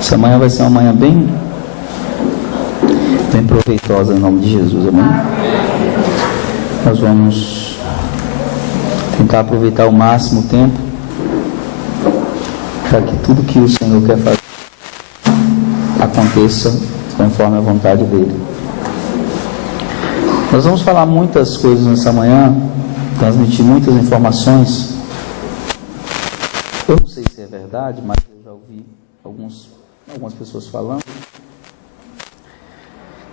Essa manhã vai ser uma manhã bem proveitosa em nome de Jesus, amém? Nós vamos tentar aproveitar ao máximo o tempo para que tudo que o Senhor quer fazer aconteça conforme a vontade dele. Nós vamos falar muitas coisas nessa manhã, transmitir muitas informações. Eu não sei se é verdade, mas eu já ouvi algumas pessoas falando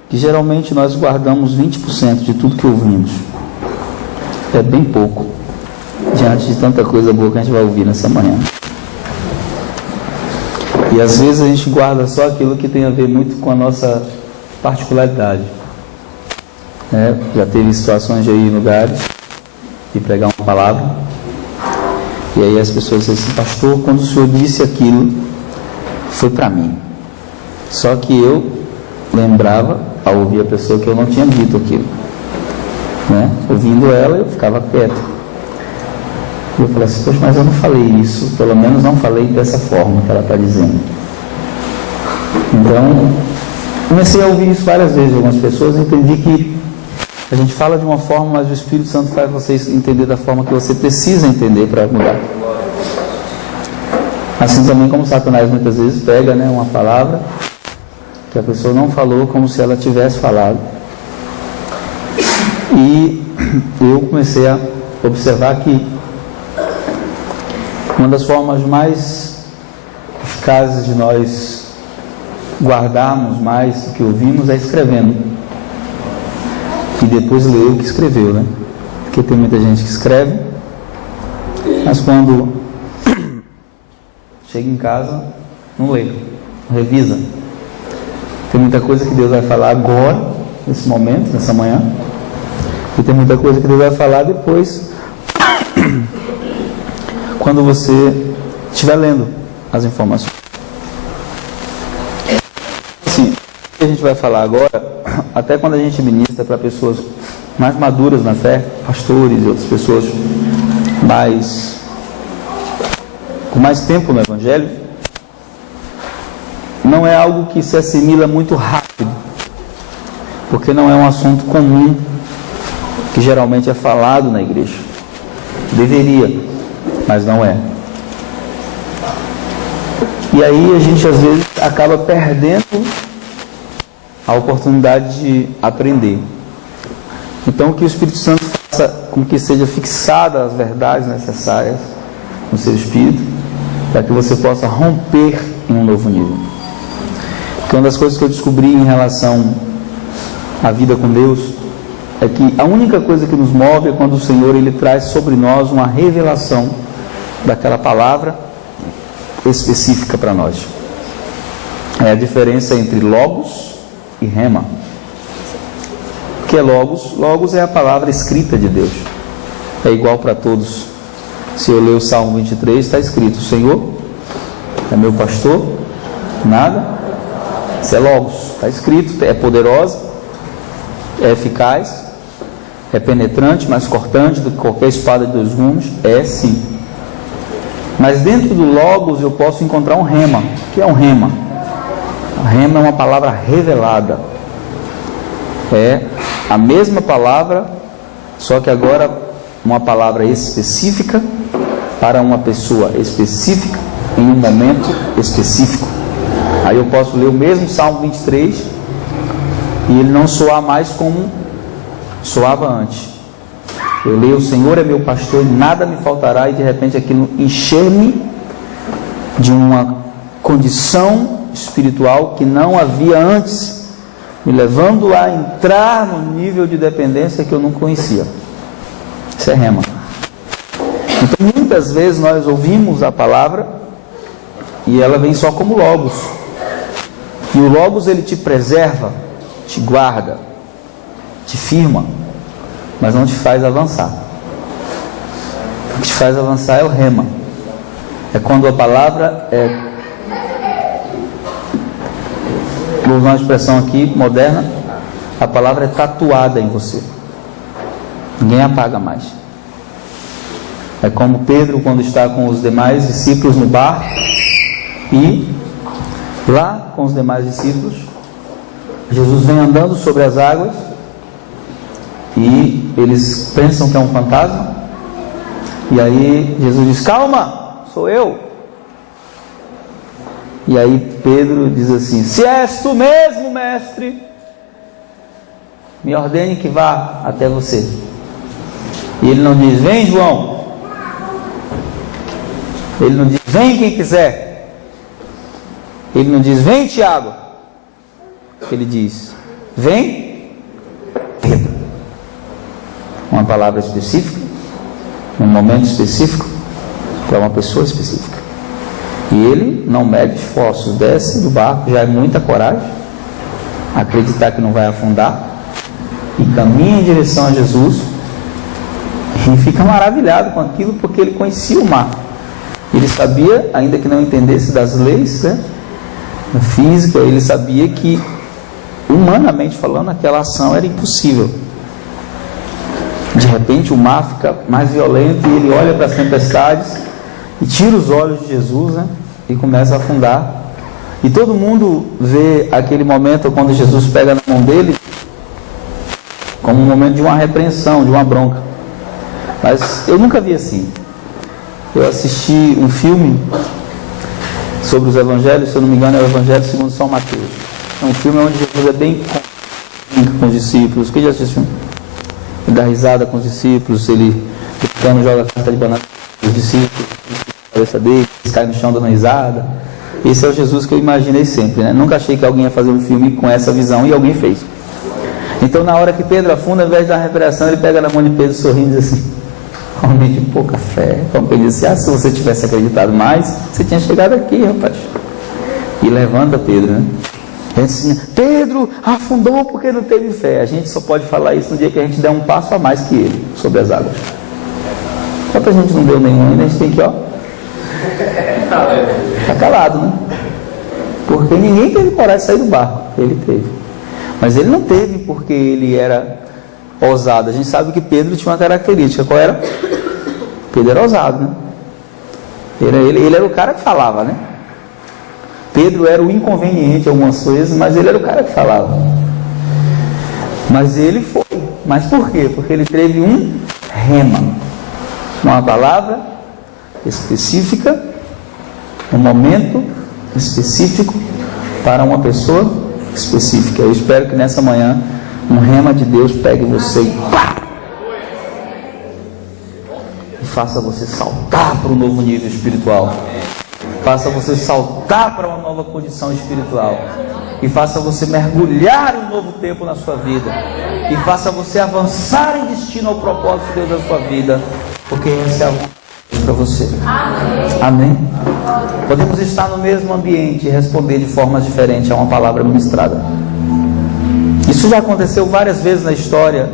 que geralmente nós guardamos 20% de tudo que ouvimos. É bem pouco diante de tanta coisa boa que a gente vai ouvir nessa manhã. E às vezes a gente guarda só aquilo que tem a ver muito com a nossa particularidade. Já teve situações de ir em lugares e pregar uma palavra, e aí as pessoas dizem assim: pastor, quando o senhor disse aquilo, foi para mim. Só que eu lembrava, ao ouvir a pessoa, que eu não tinha dito aquilo, ouvindo ela, eu ficava quieto. E eu falei assim: poxa, mas eu não falei isso, pelo menos não falei dessa forma que ela está dizendo. Então, comecei a ouvir isso várias vezes de algumas pessoas, e entendi que a gente fala de uma forma, mas o Espírito Santo faz você entender da forma que você precisa entender para mudar. Assim também como Satanás muitas vezes pega uma palavra que a pessoa não falou como se ela tivesse falado. E eu comecei a observar que uma das formas mais eficazes de nós guardarmos mais o que ouvimos é escrevendo. E depois ler o que escreveu, Porque tem muita gente que escreve, mas quando chega em casa, não lê, não revisa. Tem muita coisa que Deus vai falar agora, nesse momento, nessa manhã, e tem muita coisa que Deus vai falar depois, quando você estiver lendo as informações. Assim, o que a gente vai falar agora, até quando a gente ministra para pessoas mais maduras na fé, pastores e outras pessoas com mais tempo no Evangelho, não é algo que se assimila muito rápido, porque não é um assunto comum que geralmente é falado na igreja. Deveria, mas não é. E aí a gente às vezes acaba perdendo a oportunidade de aprender. Então, que o Espírito Santo faça com que seja fixada as verdades necessárias no seu espírito, para que você possa romper em um novo nível. Porque uma das coisas que eu descobri em relação à vida com Deus é que a única coisa que nos move é quando o Senhor ele traz sobre nós uma revelação daquela palavra específica para nós. É a diferença entre logos e rema. O que é logos? Logos é a palavra escrita de Deus. É igual para todos. Se eu ler o Salmo 23, está escrito: o Senhor é meu pastor, nada. Isso é logos, está escrito, é poderosa, é eficaz, é penetrante, mais cortante do que qualquer espada de dois gumes. É sim. Mas dentro do logos eu posso encontrar um rema. O que é um rema? A rema é uma palavra revelada. É a mesma palavra, só que agora uma palavra específica para uma pessoa específica em um momento específico. Aí eu posso ler o mesmo Salmo 23 e ele não soar mais como soava antes. Eu leio: o Senhor é meu pastor, nada me faltará, e de repente aquilo encher-me de uma condição espiritual que não havia antes, me levando a entrar no nível de dependência que eu não conhecia. Isso é rema. Então muitas vezes nós ouvimos a palavra e ela vem só como logos. E o logos ele te preserva, te guarda, te firma, mas não te faz avançar. O que te faz avançar é o rema. É quando a palavra vou usar uma expressão aqui moderna, a palavra é tatuada em você. Ninguém apaga mais. É como Pedro quando está com os demais discípulos no barco e Lá com os demais discípulos, Jesus vem andando sobre as águas e eles pensam que é um fantasma. E aí Jesus diz: calma, sou eu. E aí Pedro diz assim: se és tu mesmo, mestre, me ordene que vá até você. E ele não diz: vem, João. Ele não diz: vem quem quiser. Ele não diz: vem, Tiago. Ele diz: vem, Pedro. Uma palavra específica, um momento específico, para uma pessoa específica. E ele não mede esforços, desce do barco, já é muita coragem, acreditar que não vai afundar, e caminha em direção a Jesus, e fica maravilhado com aquilo, porque ele conhecia o mar. Ele sabia, ainda que não entendesse das leis, né, da física, ele sabia que, humanamente falando, aquela ação era impossível. De repente o mar fica mais violento e ele olha para as tempestades e tira os olhos de Jesus, né, e começa a afundar. E todo mundo vê aquele momento quando Jesus pega na mão dele como um momento de uma repreensão, de uma bronca. Mas eu nunca vi assim. Eu assisti um filme sobre os evangelhos, se eu não me engano é o Evangelho segundo São Mateus. É um filme onde Jesus é bem com os discípulos. Quem já assistiu esse filme? Ele dá risada com os discípulos, ele joga a carta de banana com os discípulos, a cabeça deles, cai no chão dando risada. Esse é o Jesus que eu imaginei sempre, né? Nunca achei que alguém ia fazer um filme com essa visão, e alguém fez. Então na hora que Pedro afunda, ao invés de dar uma repreensão, ele pega na mão de Pedro sorrindo e diz assim: homem de pouca fé. Como Pedro disse: se você tivesse acreditado mais, você tinha chegado aqui, rapaz. E levanta Pedro, né? A gente assim: Pedro afundou porque não teve fé. A gente só pode falar isso no dia que a gente der um passo a mais que ele sobre as águas. Só que a gente não deu nenhum ainda, a gente tem que, ficar calado, né? Porque ninguém teve coragem de sair do barco. Ele teve. Mas ele não teve porque ele era ousado. A gente sabe que Pedro tinha uma característica. Qual era? Pedro era ousado, né? Ele era o cara que falava, né? Pedro era o inconveniente algumas vezes, mas ele era o cara que falava. Mas ele foi. Mas por quê? Porque ele teve um rema. Uma palavra específica, um momento específico para uma pessoa específica. Eu espero que nessa manhã um rema de Deus pegue você e pá! E faça você saltar para um novo nível espiritual. Faça você saltar para uma nova condição espiritual. E faça você mergulhar um novo tempo na sua vida. E faça você avançar em destino ao propósito de Deus da sua vida. Porque esse é a vontade para você. Amém? Podemos estar no mesmo ambiente e responder de formas diferentes a uma palavra ministrada. Isso já aconteceu várias vezes na história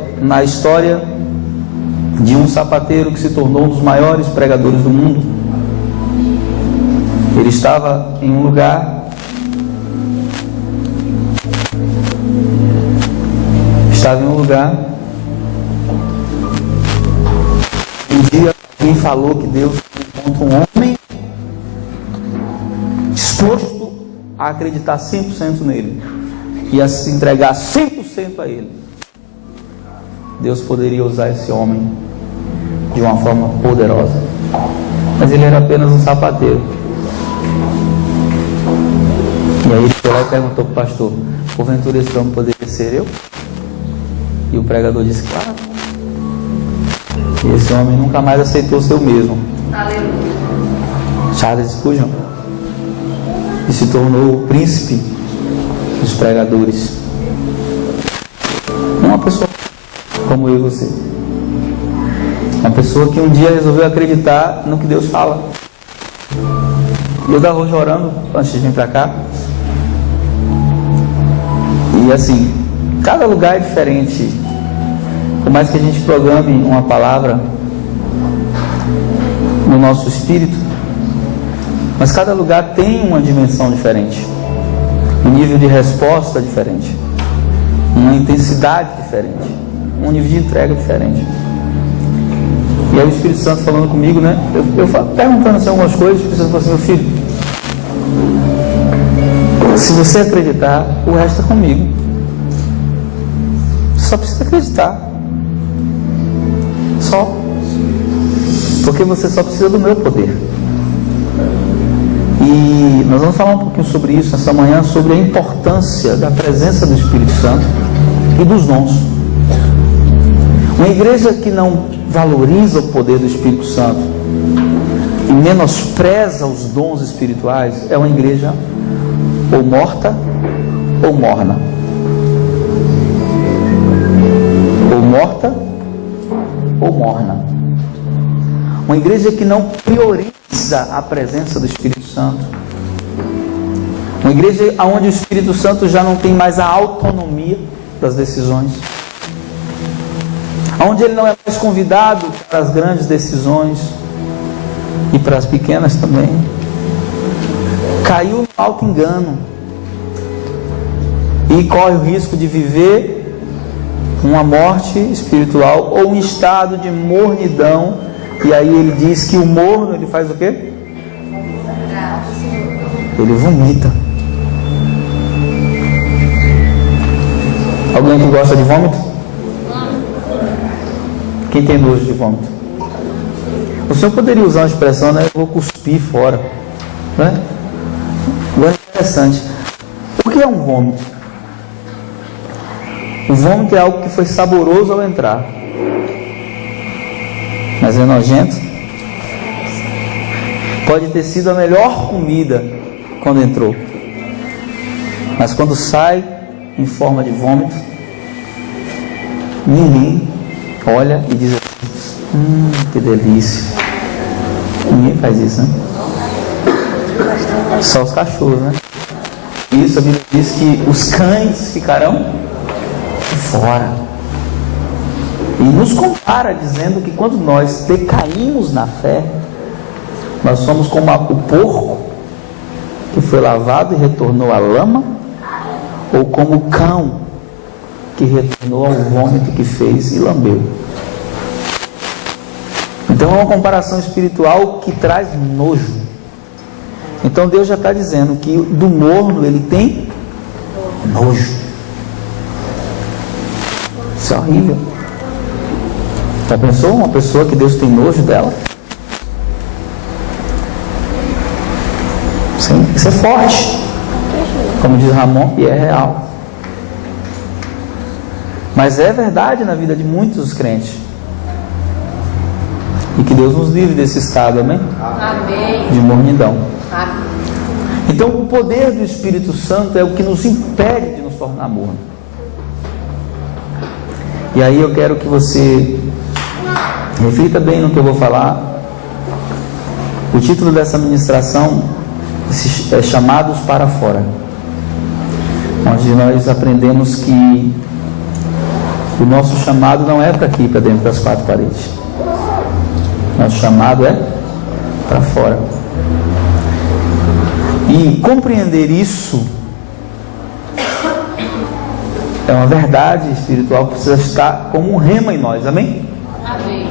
de um sapateiro que se tornou um dos maiores pregadores do mundo. Ele estava em um lugar, um dia alguém falou que Deus encontra um homem disposto a acreditar 100% nele e a se entregar 100% a ele. Deus poderia usar esse homem de uma forma poderosa, mas ele era apenas um sapateiro. E aí ele foi lá e perguntou para o pastor: porventura esse homem poderia ser eu? E o pregador disse: claro. E esse homem nunca mais aceitou ser o mesmo. Charles Spurgeon. E se tornou o príncipe dos pregadores. Uma pessoa como eu e você. Uma pessoa que um dia resolveu acreditar no que Deus fala. E eu estava chorando antes de vir para cá. E assim, cada lugar é diferente. Por mais que a gente programe uma palavra no nosso espírito, mas cada lugar tem uma dimensão diferente, um nível de resposta diferente, uma intensidade diferente, um nível de entrega diferente. E aí o Espírito Santo falando comigo, né? Eu perguntando assim algumas coisas, o Espírito Santo falou assim: meu filho, Se você acreditar, o resto é comigo. Você só precisa acreditar. Só. Porque você só precisa do meu poder. E nós vamos falar um pouquinho sobre isso essa manhã, sobre a importância da presença do Espírito Santo e dos dons. Uma igreja que não valoriza o poder do Espírito Santo e menospreza os dons espirituais é uma igreja ou morta ou morna. Ou morta ou morna. Uma igreja que não prioriza a presença do Espírito Santo. Uma igreja onde o Espírito Santo já não tem mais a autonomia das decisões. Onde ele não é mais convidado para as grandes decisões e para as pequenas também. Caiu no alto engano e corre o risco de viver uma morte espiritual ou um estado de mornidão. E aí ele diz que o morno, ele faz o quê? Ele vomita. Alguém que gosta de vômito? Quem tem nojo de vômito? O senhor poderia usar uma expressão, né? Eu vou cuspir fora, né? Agora é interessante. O que é um vômito? O vômito é algo que foi saboroso ao entrar, mas é nojento. Pode ter sido a melhor comida quando entrou, mas quando sai em forma de vômito, ninguém olha e diz assim: que delícia. Ninguém faz isso, né? Só os cachorros, né? Isso a Bíblia diz que os cães ficarão de fora. E nos compara dizendo que quando nós decaímos na fé, nós somos como o porco que foi lavado e retornou à lama, ou como o cão que retornou ao vômito que fez e lambeu. Então é uma comparação espiritual que traz nojo. Então Deus já está dizendo que do morno ele tem nojo. Isso é horrível. Já pensou uma pessoa que Deus tem nojo dela? Sim, isso é forte. Como diz Ramon, e é real. Mas é verdade na vida de muitos crentes. E que Deus nos livre desse estado, amém? Amém. De mornidão. Amém. Então o poder do Espírito Santo é o que nos impede de nos tornar morno. E aí eu quero que você reflita bem no que eu vou falar. O título dessa ministração é Chamados para Fora, onde nós aprendemos que o nosso chamado não é para aqui, para dentro das quatro paredes. Nosso chamado é para fora. E compreender isso é uma verdade espiritual que precisa estar como um rema em nós, amém? Amém.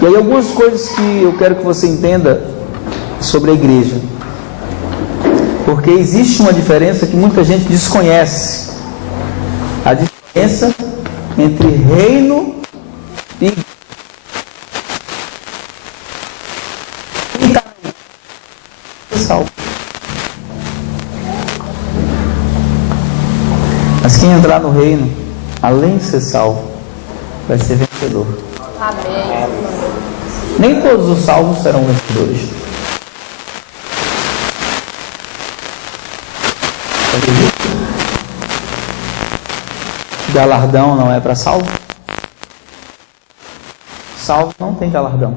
E aí algumas coisas que eu quero que você entenda sobre a igreja, porque existe uma diferença que muita gente desconhece. A diferença entre reino e salvo. Mas quem entrar no reino, além de ser salvo, vai ser vencedor. Amém. Nem todos os salvos serão vencedores. Galardão não é para salvo. Salvo não tem galardão,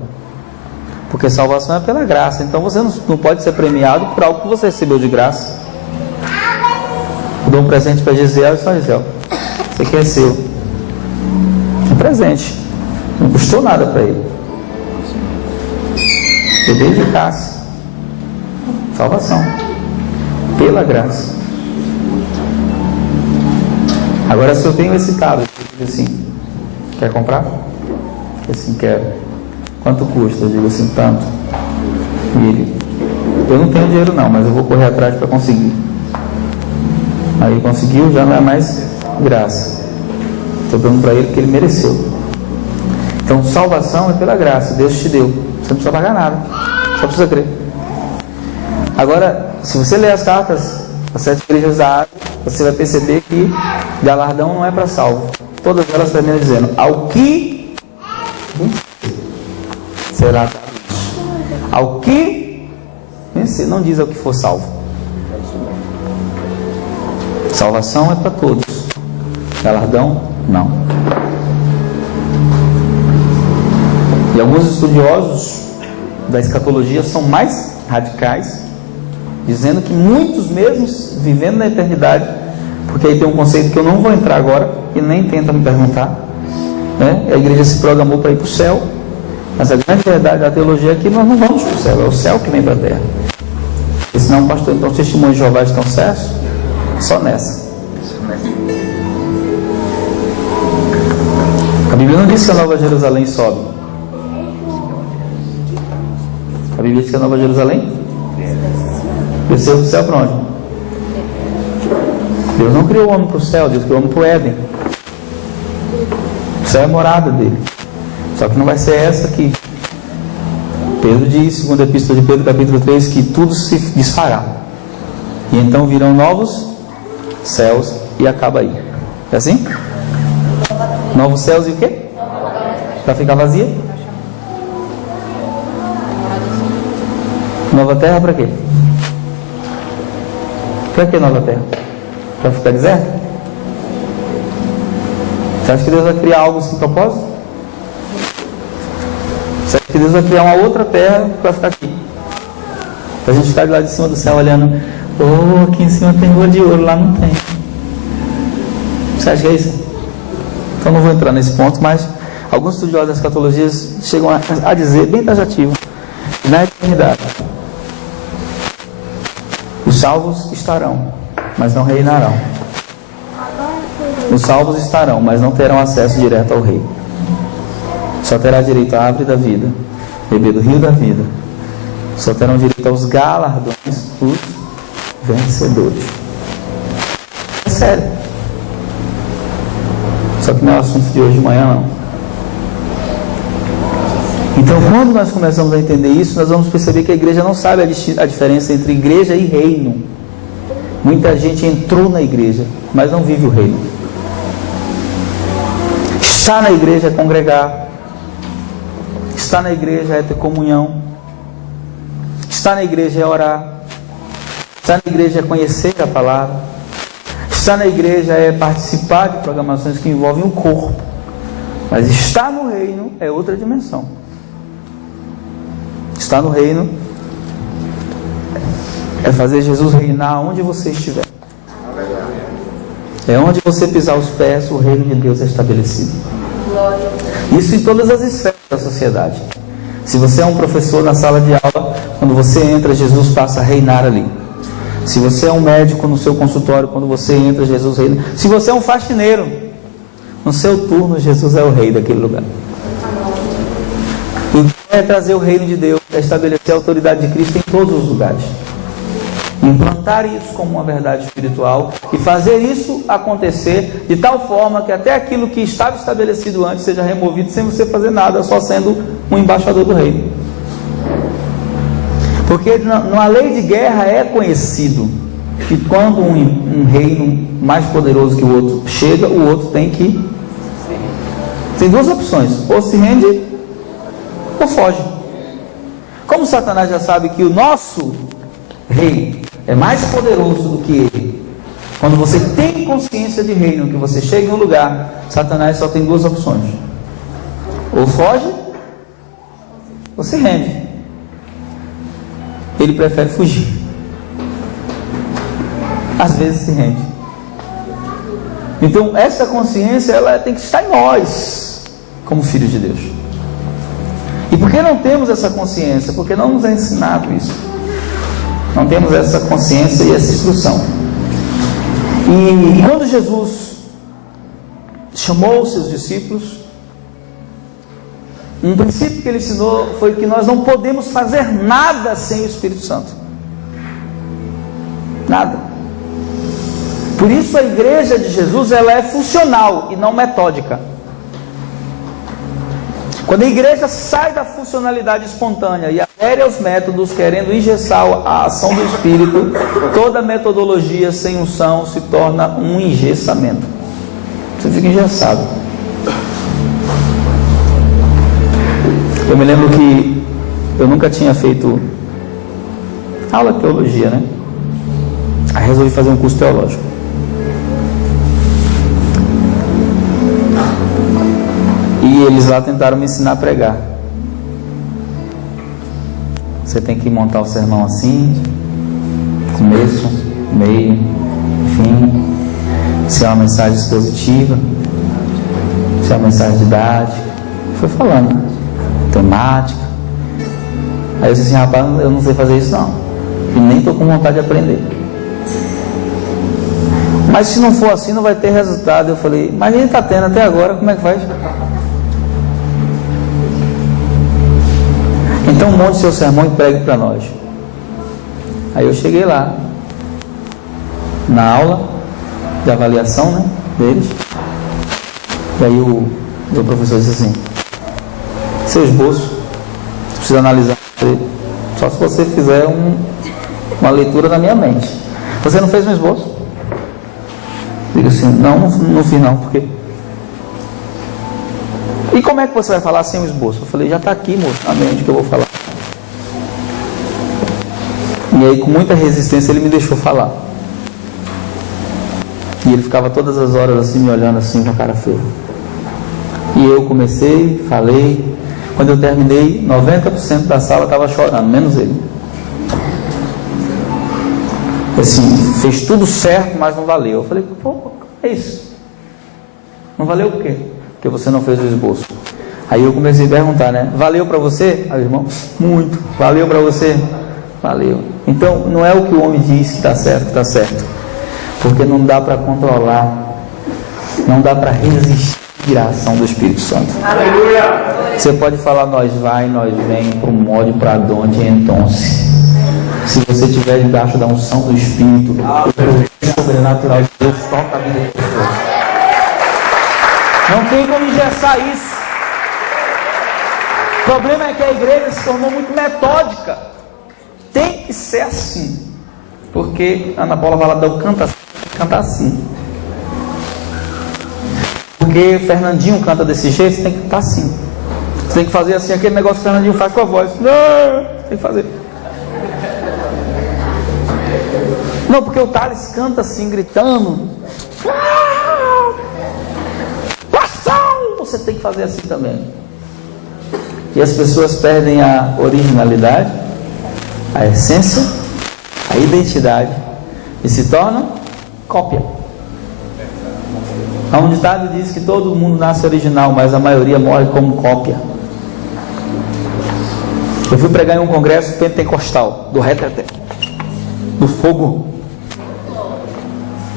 porque salvação é pela graça. Então você não pode ser premiado por algo que você recebeu de graça. Eu dou um presente para Gisele, só Gisele, você quer seu? Um presente, não custou nada para ele. Eu dedicasse. Salvação pela graça. Agora, se eu tenho esse tablet, eu digo assim: quer comprar? Eu assim, quero. Quanto custa? Eu digo assim, tanto. E ele, Eu não tenho dinheiro não, mas eu vou correr atrás para conseguir. Aí conseguiu, já não é mais graça. Estou dando para ele porque ele mereceu. Então salvação é pela graça, Deus te deu. Você não precisa pagar nada, só precisa crer. Agora, se você ler as cartas das 7 igrejas da Ásia, você vai perceber que galardão não é para salvo. Todas elas terminam dizendo: ao que será dado isso. Ao que vencer, não diz ao que for salvo. Salvação é para todos, galardão não. E alguns estudiosos da escatologia são mais radicais, dizendo que muitos mesmos vivendo na eternidade, porque aí tem um conceito que eu não vou entrar agora e nem tenta me perguntar, né? A igreja se programou para ir para o céu, mas a grande verdade da teologia é que nós não vamos para o céu, é o céu que vem para a terra. Porque senão, pastor, então os testemunhos de Jeová estão certos? Só nessa. A Bíblia não diz que a Nova Jerusalém sobe. A Bíblia diz que a Nova Jerusalém desceu do céu para onde? Deus não criou o homem para o céu, Deus criou o homem para o Éden. O céu é a morada dele. Só que não vai ser essa aqui. Pedro diz, segundo a epístola de Pedro, capítulo 3, que tudo se desfará. E então virão novos céus e acaba aí. É assim? Novos céus e o quê? Para ficar vazia? Nova terra para quê? Para que nova terra? Para ficar deserto? Você acha que Deus vai criar algo sem propósito? Você acha que Deus vai criar uma outra terra para ficar aqui? Para a gente ficar de lá de cima do céu olhando, oh, aqui em cima tem rua de ouro, lá não tem. Você acha que é isso? Então não vou entrar nesse ponto, mas alguns estudiosos das escatologias chegam a dizer, bem taxativo, que na eternidade os salvos estarão, mas não reinarão. Os salvos estarão, mas não terão acesso direto ao rei. Só terá direito à árvore da vida, beber do rio da vida. Só terão direito aos galardões os vencedores. É sério. Só que não é o assunto de hoje de manhã, não. Então, quando nós começamos a entender isso, nós vamos perceber que a igreja não sabe a diferença entre igreja e reino. Muita gente entrou na igreja, mas não vive o reino. Estar na igreja é congregar. Estar na igreja é ter comunhão. Estar na igreja é orar. Estar na igreja é conhecer a palavra. Estar na igreja é participar de programações que envolvem o corpo. Mas estar no reino é outra dimensão. Estar no reino é fazer Jesus reinar onde você estiver. É onde você pisar os pés, o reino de Deus é estabelecido. Isso em todas as esferas da sociedade. Se você é um professor na sala de aula, quando você entra, Jesus passa a reinar ali. Se você é um médico no seu consultório, quando você entra, Jesus reina. Se você é um faxineiro, no seu turno, Jesus é o rei daquele lugar. Então é trazer o reino de Deus, é estabelecer a autoridade de Cristo em todos os lugares. Implantar isso como uma verdade espiritual e fazer isso acontecer de tal forma que até aquilo que estava estabelecido antes seja removido sem você fazer nada, só sendo um embaixador do reino. Porque na lei de guerra é conhecido que quando um reino mais poderoso que o outro chega, o outro tem duas opções: ou se rende ou foge. Como Satanás já sabe que o nosso rei é mais poderoso do que ele, quando você tem consciência de reino, que você chega em um lugar, Satanás só tem duas opções: ou foge ou se rende. Ele prefere fugir. Às vezes se rende. Então essa consciência, ela tem que estar em nós, como filhos de Deus. E por que não temos essa consciência? Porque não nos é ensinado isso. Não temos essa consciência e essa instrução. E quando Jesus chamou os seus discípulos, um princípio que ele ensinou foi que nós não podemos fazer nada sem o Espírito Santo. Nada. Por isso a igreja de Jesus, ela é funcional e não metódica. Quando a igreja sai da funcionalidade espontânea e adere aos métodos, querendo engessar a ação do Espírito, toda metodologia sem unção se torna um engessamento. Você fica engessado. Eu me lembro que eu nunca tinha feito aula de teologia, né? Aí resolvi fazer um curso teológico. E eles lá tentaram me ensinar a pregar. Você tem que montar o sermão assim, começo, meio, fim. Se é uma mensagem expositiva, se é uma mensagem didática. Foi falando, temática. Aí eu disse assim, rapaz, eu não sei fazer isso não. E nem estou com vontade de aprender. Mas se não for assim, não vai ter resultado. Eu falei, mas ele está tendo até agora, como é que faz? Então monte seu sermão e pregue para nós. Aí eu cheguei lá, na aula de avaliação, né, deles. E aí o professor disse assim, seu esboço, você precisa analisar só se você fizer uma leitura na minha mente. Você não fez um esboço? Digo assim, não fiz não, porque... E como é que você vai falar sem o esboço? Eu falei, já está aqui, moço, na mente que eu vou falar. E aí, com muita resistência, ele me deixou falar. E ele ficava todas as horas assim, me olhando assim, com a cara feia. E eu comecei, falei. Quando eu terminei, 90% da sala estava chorando, menos ele. Assim, fez tudo certo, mas não valeu. Eu falei, pô, é isso. Não valeu o quê? Porque você não fez o esboço. Aí eu comecei a perguntar, né? Valeu para você? Aí, irmão, muito. Valeu para você? Valeu. Então, não é o que o homem diz que está certo, que está certo. Porque não dá para controlar. Não dá para resistir à ação do Espírito Santo. Aleluia! Você pode falar, nós vai, nós vem, para onde, para onde, então. Se você estiver debaixo da unção do Espírito, o poder sobrenatural de Deus toca a vida de pessoas. Não tem como engessar isso. O problema é que a igreja se tornou muito metódica. Tem que ser assim. Porque Ana Paula Valadão canta assim. Porque Fernandinho canta desse jeito, você tem que cantar assim. Você tem que fazer assim, aquele negócio que o Fernandinho faz com a voz. Não, tem que fazer. Não, porque o Thales canta assim, gritando. Você tem que fazer assim também. E as pessoas perdem a originalidade, a essência, a identidade e se tornam cópia. Há um ditado que diz que todo mundo nasce original, mas a maioria morre como cópia. Eu fui pregar em um congresso pentecostal do Reteté, do fogo.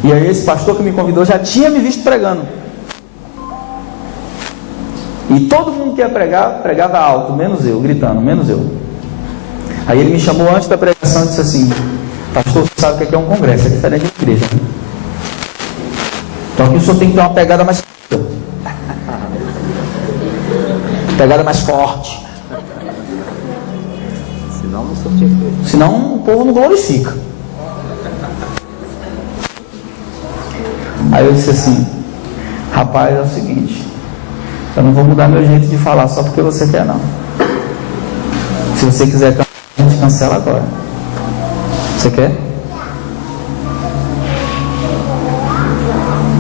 E aí esse pastor que me convidou já tinha me visto pregando. E todo mundo que ia pregar, pregava alto, menos eu, gritando, menos eu. Aí ele me chamou antes da pregação e disse assim, pastor, você sabe que aqui é um congresso, é diferente de igreja, né? Então aqui o senhor tem que ter uma pegada mais pegada mais forte. Senão o povo não glorifica. Aí eu disse assim, rapaz, é o seguinte, eu não vou mudar meu jeito de falar só porque você quer não. Se você quiser cancelar, a gente cancela agora. Você quer?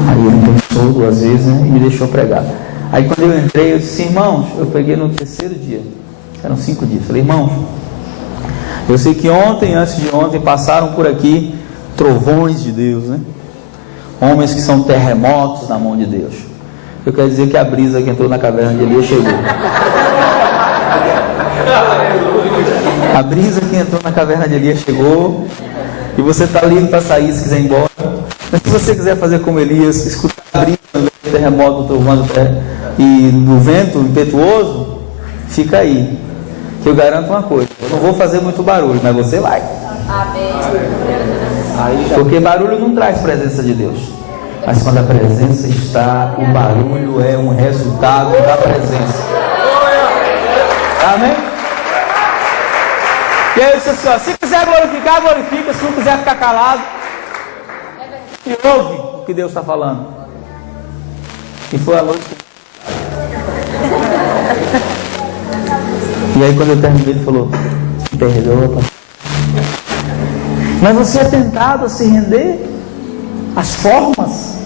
Aí ele pensou 2 vezes, né, e me deixou pregar. Aí quando eu entrei, eu disse, irmãos, eu peguei no 3º dia. Eram 5 dias. Falei, irmãos, eu sei que ontem, antes de ontem, passaram por aqui trovões de Deus, né? Homens que são terremotos na mão de Deus. Eu quero dizer que a brisa que entrou na caverna de Elias chegou. A brisa que entrou na caverna de Elias chegou. E você está livre para sair se quiser ir embora. Mas se você quiser fazer como Elias, escutar a brisa do terremoto, do trovão e do vento impetuoso, fica aí. Que eu garanto uma coisa, eu não vou fazer muito barulho, mas você vai. Amém. Porque barulho não traz presença de Deus. Mas quando a presença está, o barulho é um resultado da presença. Amém? E aí eu disse assim, ó, se quiser glorificar, glorifica. Se não quiser ficar calado, e ouve o que Deus está falando. E foi a noite que... E aí quando eu terminei, ele falou, perdoa, pai. Mas você é tentado a se render às formas,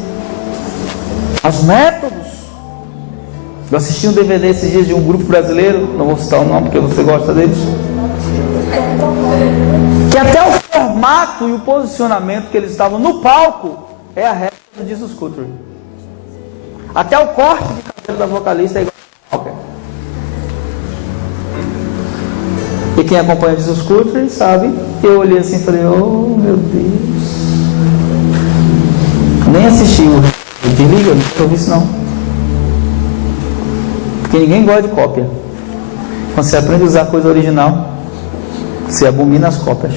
aos métodos. Eu assisti um DVD esses dias de um grupo brasileiro, não vou citar o nome porque você gosta deles, que até o formato e o posicionamento que eles estavam no palco é a regra do Jesus Culture. Até o corte de cabelo da vocalista é igual ao palco. E quem acompanha Jesus Culture sabe que eu olhei assim e falei, oh meu Deus. Nem assisti o Desliga, não ouvi isso não. Porque ninguém gosta de cópia. Quando você aprende a usar a coisa original, você abomina as cópias.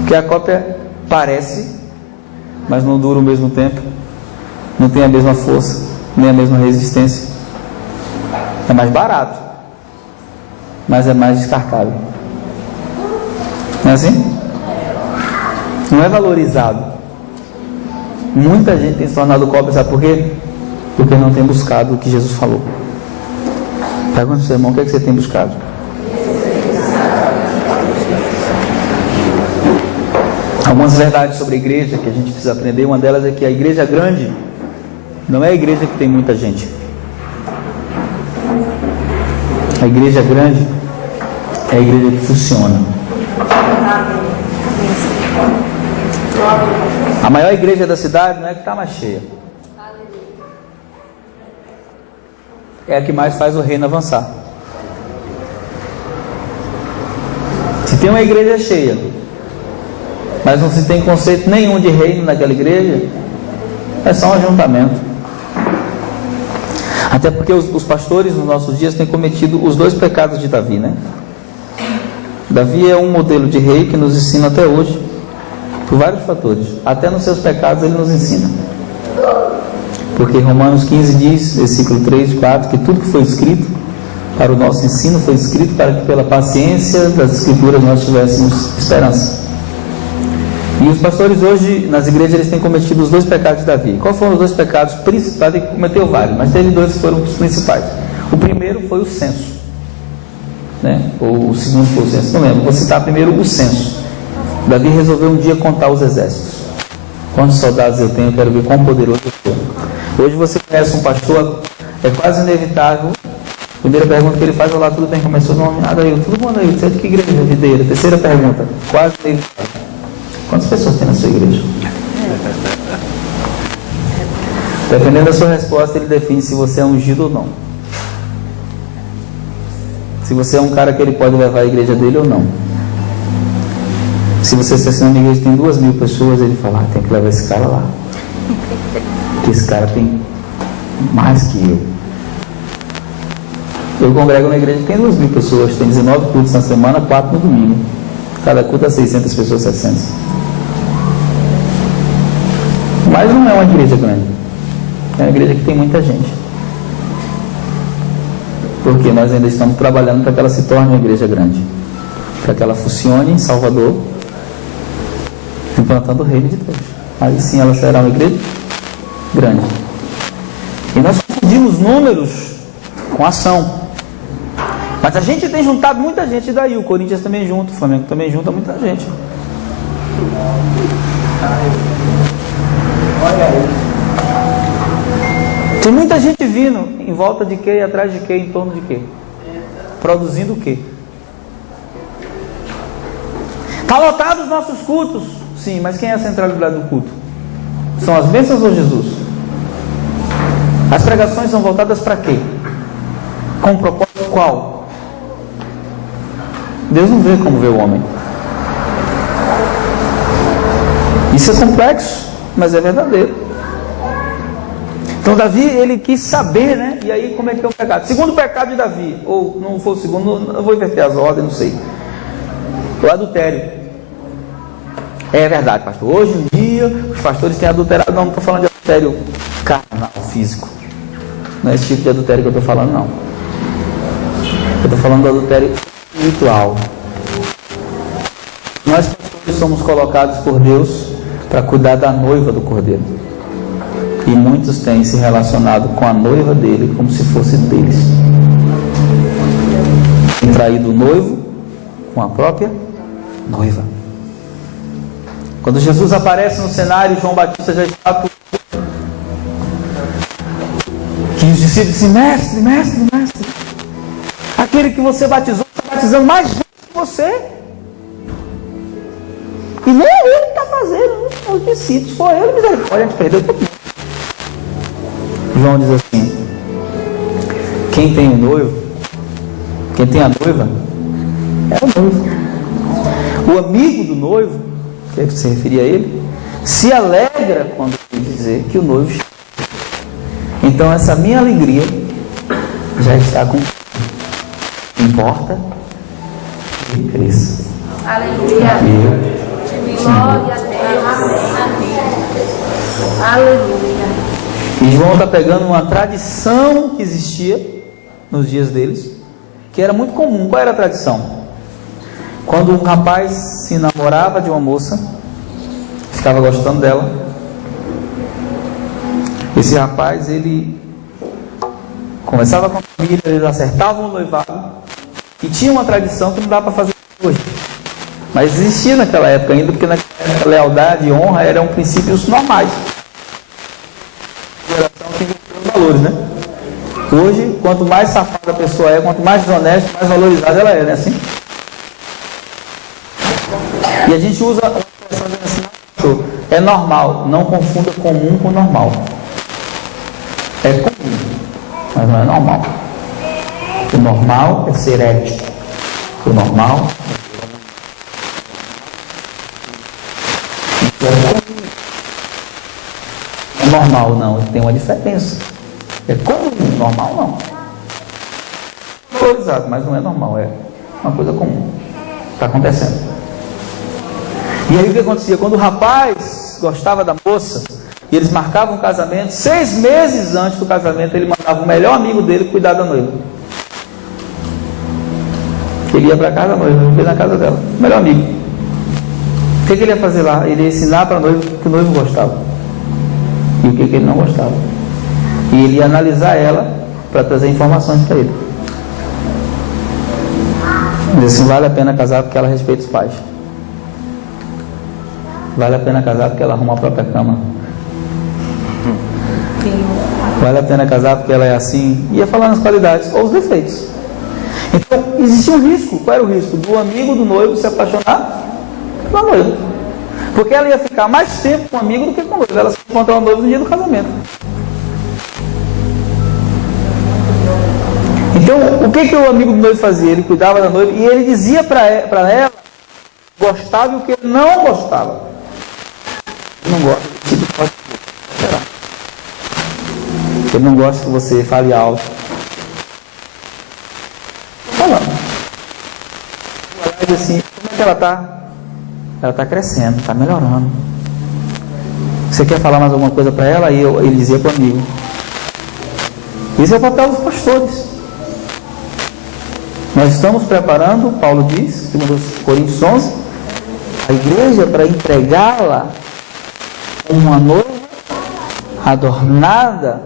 Porque a cópia parece, mas não dura o mesmo tempo, não tem a mesma força, nem a mesma resistência. É mais barato, mas é mais descartável. Não é assim? Não é valorizado. Muita gente tem se tornado cópia, sabe por quê? Porque não tem buscado o que Jesus falou. Pergunta ao seu irmão, o que é que você tem buscado? Algumas verdades sobre a igreja que a gente precisa aprender. Uma delas é que a igreja grande não é a igreja que tem muita gente. A igreja grande é a igreja que funciona. A maior igreja da cidade não é que está mais cheia, é a que mais faz o reino avançar. Se tem uma igreja cheia, mas não se tem conceito nenhum de reino naquela igreja, é só um ajuntamento. Até porque os pastores nos nossos dias têm cometido os dois pecados de Davi, né? Davi é um modelo de rei que nos ensina até hoje, por vários fatores. Até nos seus pecados ele nos ensina. Porque Romanos 15 diz, versículo 3 e 4, que tudo que foi escrito para o nosso ensino foi escrito para que pela paciência das escrituras nós tivéssemos esperança. E os pastores hoje, nas igrejas, eles têm cometido os dois pecados de Davi. Quais foram os dois pecados principais? Davi cometeu vários, mas teve dois que foram os principais. O primeiro foi o censo, né? Ou o segundo foi o censo, não lembro. Vou citar primeiro o censo. Davi resolveu um dia contar os exércitos. Quantos soldados eu tenho, eu quero ver quão poderoso eu sou. Hoje você conhece um pastor, é quase inevitável. Primeira pergunta que ele faz, olá, tudo bem, começou o nome? Nada, eu, tudo bom, aí, você é de que igreja? Videira. Terceira pergunta, quase inevitável. Quantas pessoas tem na sua igreja? Dependendo da sua resposta, ele define se você é ungido ou não. Se você é um cara que ele pode levar a igreja dele ou não. Se você se assina na igreja tem 2.000 pessoas, ele fala, tem que levar esse cara lá. Porque esse cara tem mais que eu. Eu congrego na igreja que tem 2.000 pessoas, tem 19 cultos na semana, 4 no domingo. Cada culto é 600 pessoas, 700. Mas não é uma igreja grande. É uma igreja que tem muita gente. Porque nós ainda estamos trabalhando para que ela se torne uma igreja grande. Para que ela funcione em Salvador, implantando o reino de Deus. Aí sim ela será uma igreja grande. E nós confundimos números com ação. Mas a gente tem juntado muita gente daí. O Corinthians também junta, o Flamengo também junta muita gente. Tem muita gente vindo em volta de quê? Atrás de quê? Em torno de quê? Produzindo o quê? Está lotado os nossos cultos? Sim, mas quem é a centralidade do culto? São as bênçãos ou Jesus? As pregações são voltadas para quê? Com um propósito qual? Deus não vê como vê o homem. Isso é complexo, mas é verdadeiro. Então Davi, ele quis saber, né? E aí como é que é o pecado? Segundo pecado de Davi, ou não foi o segundo, eu vou inverter as ordens, não sei. O adultério. É verdade, pastor. Hoje em dia, os pastores têm adulterado. Não estou falando de adultério carnal, físico. Não é esse tipo de adultério que eu estou falando, não. Eu estou falando do adultério espiritual. Nós pastores somos colocados por Deus para cuidar da noiva do Cordeiro. E muitos têm se relacionado com a noiva dele como se fosse deles. Tem traído o noivo com a própria noiva. Quando Jesus aparece no cenário, João Batista já está por... que os discípulos dizem: mestre, mestre, mestre, aquele que você batizou está batizando mais gente que você. E nem ele está fazendo, os discípulos, só ele, misericórdia, a gente perdeu todo mundo. João diz assim: quem tem o noivo, quem tem a noiva, é o noivo. O amigo do noivo, que é que se referia a ele, se alegra quando ele dizer que o noivo chegou. Então essa minha alegria já está com... importa que cresça. Aleluia. Glória a Deus. Aleluia. E João está pegando uma tradição que existia nos dias deles, que era muito comum. Qual era a tradição? Quando um rapaz se namorava de uma moça, ficava gostando dela, esse rapaz, ele conversava com a família, eles acertavam o noivado, e tinha uma tradição que não dá para fazer hoje, mas existia naquela época ainda, porque naquela época lealdade e honra eram princípios normais. Geração que inverteu os valores, né? Hoje, quanto mais safada a pessoa é, quanto mais desonesta, mais valorizada ela é, né? Assim? E a gente usa uma expressão assim: é normal. Não confunda comum com normal. É comum, mas não é normal. O normal é ser ético. O normal é normal, não. Tem uma diferença. É comum, normal não. Valorizado, mas não é normal. É uma coisa comum. Está acontecendo. E aí o que acontecia? Quando o rapaz gostava da moça e eles marcavam o casamento, 6 meses antes do casamento ele mandava o melhor amigo dele cuidar da noiva. Ele ia para casa da noiva, ele na casa dela, melhor amigo. O que ele ia fazer lá? Ele ia ensinar para a noiva o que o noivo gostava e o que ele não gostava. E ele ia analisar ela para trazer informações para ele. Diz assim: vale a pena casar porque ela respeita os pais. Vale a pena casar porque ela arruma a própria cama. Vale a pena casar porque ela é assim. Ia falar nas qualidades ou os defeitos. Então, existia um risco. Qual era o risco? Do amigo do noivo se apaixonar pela noiva. Porque ela ia ficar mais tempo com o amigo do que com o noivo. Ela se encontrava o noivo no dia do casamento. Então, o que o amigo do noivo fazia? Ele cuidava da noiva e ele dizia para ela gostava e o que ele não gostava. Ele não gosta desse tipo de coisa. Será? Ele não gosta que você fale alto. Estou falando. Ela diz assim: como é que ela está? Ela está crescendo, está melhorando. Você quer falar mais alguma coisa para ela? Aí ele dizia para o amigo. Esse é o papel dos pastores. Nós estamos preparando, Paulo diz, segundo Coríntios 11, a igreja para entregá-la uma noiva adornada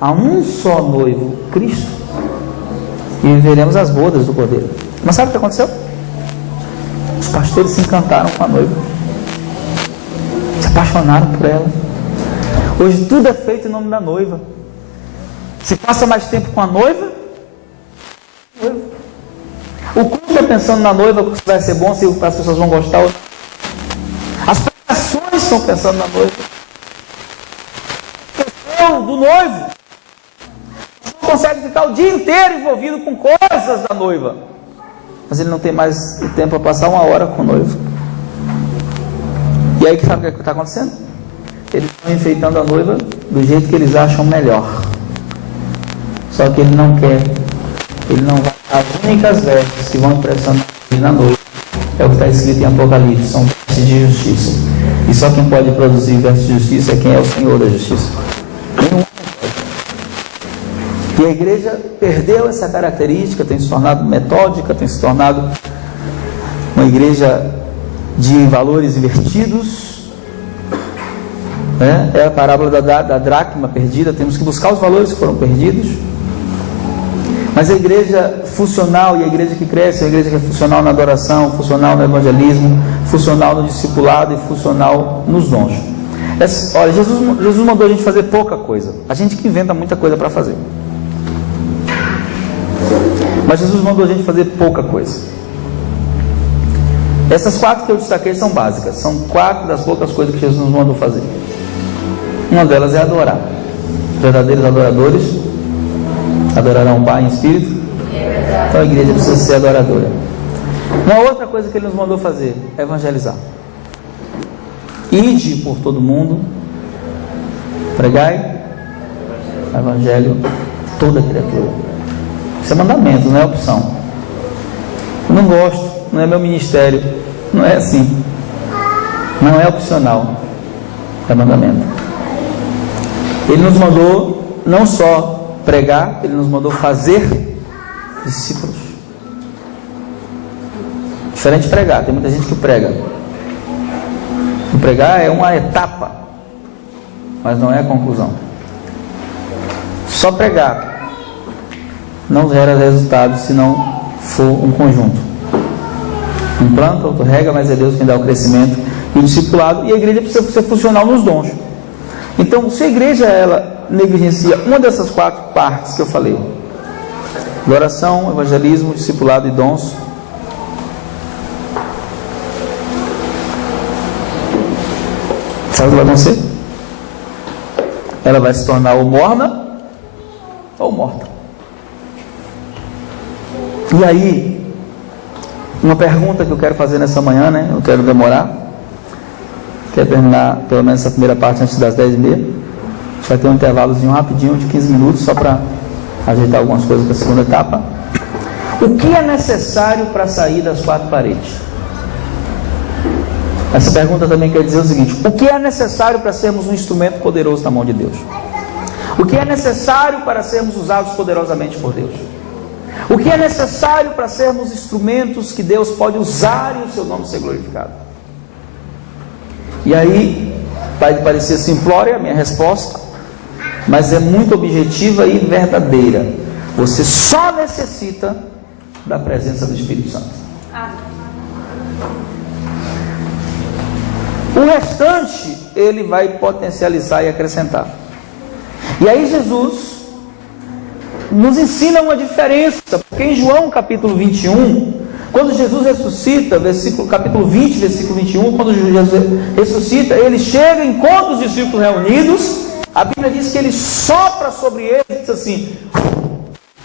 a um só noivo, Cristo, e veremos as bodas do Cordeiro. Mas sabe o que aconteceu? Os pastores se encantaram com a noiva, se apaixonaram por ela. Hoje tudo é feito em nome da noiva. Se passa mais tempo com a noiva, o culto está pensando na noiva, se vai ser bom, se as pessoas vão gostar ou não. As pregações estão pensando na noiva. A questão do noivo. Você não consegue ficar o dia inteiro envolvido com coisas da noiva. Mas ele não tem mais tempo para passar 1 hora com o noivo. E aí, sabe o que está acontecendo? Eles estão enfeitando a noiva do jeito que eles acham melhor. Só que ele não quer. Ele não vai. As únicas vestes que vão impressionar ele na noite é o que está escrito em Apocalipse. São vestes de justiça. E só quem pode produzir vestes de justiça é quem é o Senhor da justiça. Nenhum. E a igreja perdeu essa característica, tem se tornado metódica, tem se tornado uma igreja de valores invertidos. É a parábola da dracma perdida, temos que buscar os valores que foram perdidos. Mas a igreja funcional e a igreja que cresce, a igreja que é funcional na adoração, funcional no evangelismo, funcional no discipulado e funcional nos dons. Olha, Jesus mandou a gente fazer pouca coisa. A gente que inventa muita coisa para fazer. Mas Jesus mandou a gente fazer pouca coisa. Essas 4 que eu destaquei são básicas. São 4 das poucas coisas que Jesus nos mandou fazer. Uma delas é adorar. Os verdadeiros adoradores adorarão o Pai em espírito. Então a igreja precisa ser adoradora. Uma outra coisa que Ele nos mandou fazer é evangelizar. Ide por todo mundo, pregai o evangelho a toda criatura. Isso é mandamento, não é opção. Eu não gosto, não é meu ministério. Não é assim. Não é opcional. É mandamento. Ele nos mandou não só pregar, Ele nos mandou fazer discípulos. Diferente de pregar. Tem muita gente que prega. O pregar é uma etapa, mas não é a conclusão. Só pregar não gera resultado se não for um conjunto. Um planta, outro rega, mas é Deus quem dá o crescimento e o discipulado. E a igreja precisa ser funcional nos dons. Então, se a igreja ela negligencia uma dessas 4 partes que eu falei, adoração, evangelismo, discipulado e dons, sabe o que vai acontecer? Ela vai se tornar ou morna ou morta. E aí, uma pergunta que eu quero fazer nessa manhã, né? Eu quero demorar. Quero terminar pelo menos essa primeira parte antes das 10h30. A gente vai ter um intervalozinho rapidinho de 15 minutos só para ajeitar algumas coisas para a segunda etapa. O que é necessário para sair das 4 paredes? Essa pergunta também quer dizer o seguinte: o que é necessário para sermos um instrumento poderoso na mão de Deus? O que é necessário para sermos usados poderosamente por Deus? O que é necessário para sermos instrumentos que Deus pode usar e o seu nome ser glorificado? E aí, vai parecer simplória a minha resposta, mas é muito objetiva e verdadeira. Você só necessita da presença do Espírito Santo. O restante, Ele vai potencializar e acrescentar. E aí Jesus nos ensina uma diferença, porque em João capítulo 21, quando Jesus ressuscita, capítulo 20, versículo 21, quando Jesus ressuscita, Ele chega, encontra os discípulos reunidos, a Bíblia diz que Ele sopra sobre eles e diz assim: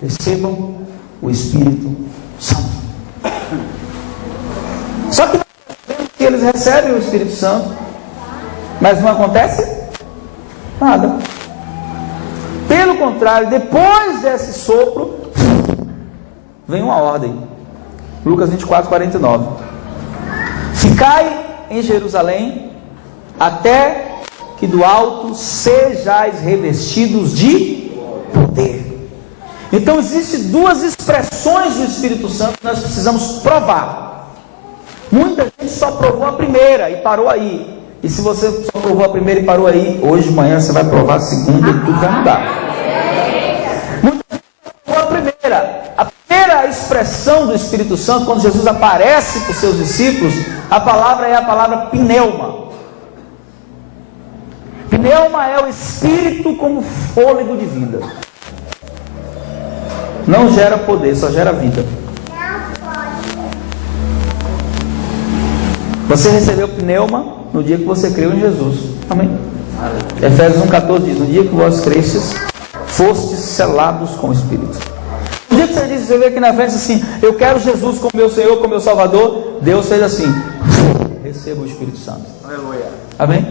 recebam o Espírito Santo. Só que eles recebem o Espírito Santo, mas não acontece nada. Pelo contrário, depois desse sopro, vem uma ordem. Lucas 24:49. Ficai em Jerusalém, até que do alto sejais revestidos de poder. Então existem 2 expressões do Espírito Santo que nós precisamos provar. Muita gente só provou a primeira e parou aí. E se você só provou a primeira e parou aí, hoje de manhã você vai provar a segunda e tudo vai mudar. Muita gente só provou a primeira. A primeira expressão do Espírito Santo, quando Jesus aparece para os seus discípulos, a palavra é a palavra pneuma. Pneuma é o Espírito como fôlego de vida. Não gera poder, só gera vida. Você recebeu pneuma no dia que você creu em Jesus. Amém? Efésios 1,14 diz: no dia que vós crestes, fostes selados com o Espírito. No dia que você vê aqui na frente assim: eu quero Jesus como meu Senhor, como meu Salvador, Deus fez assim: receba o Espírito Santo. Aleluia. Amém?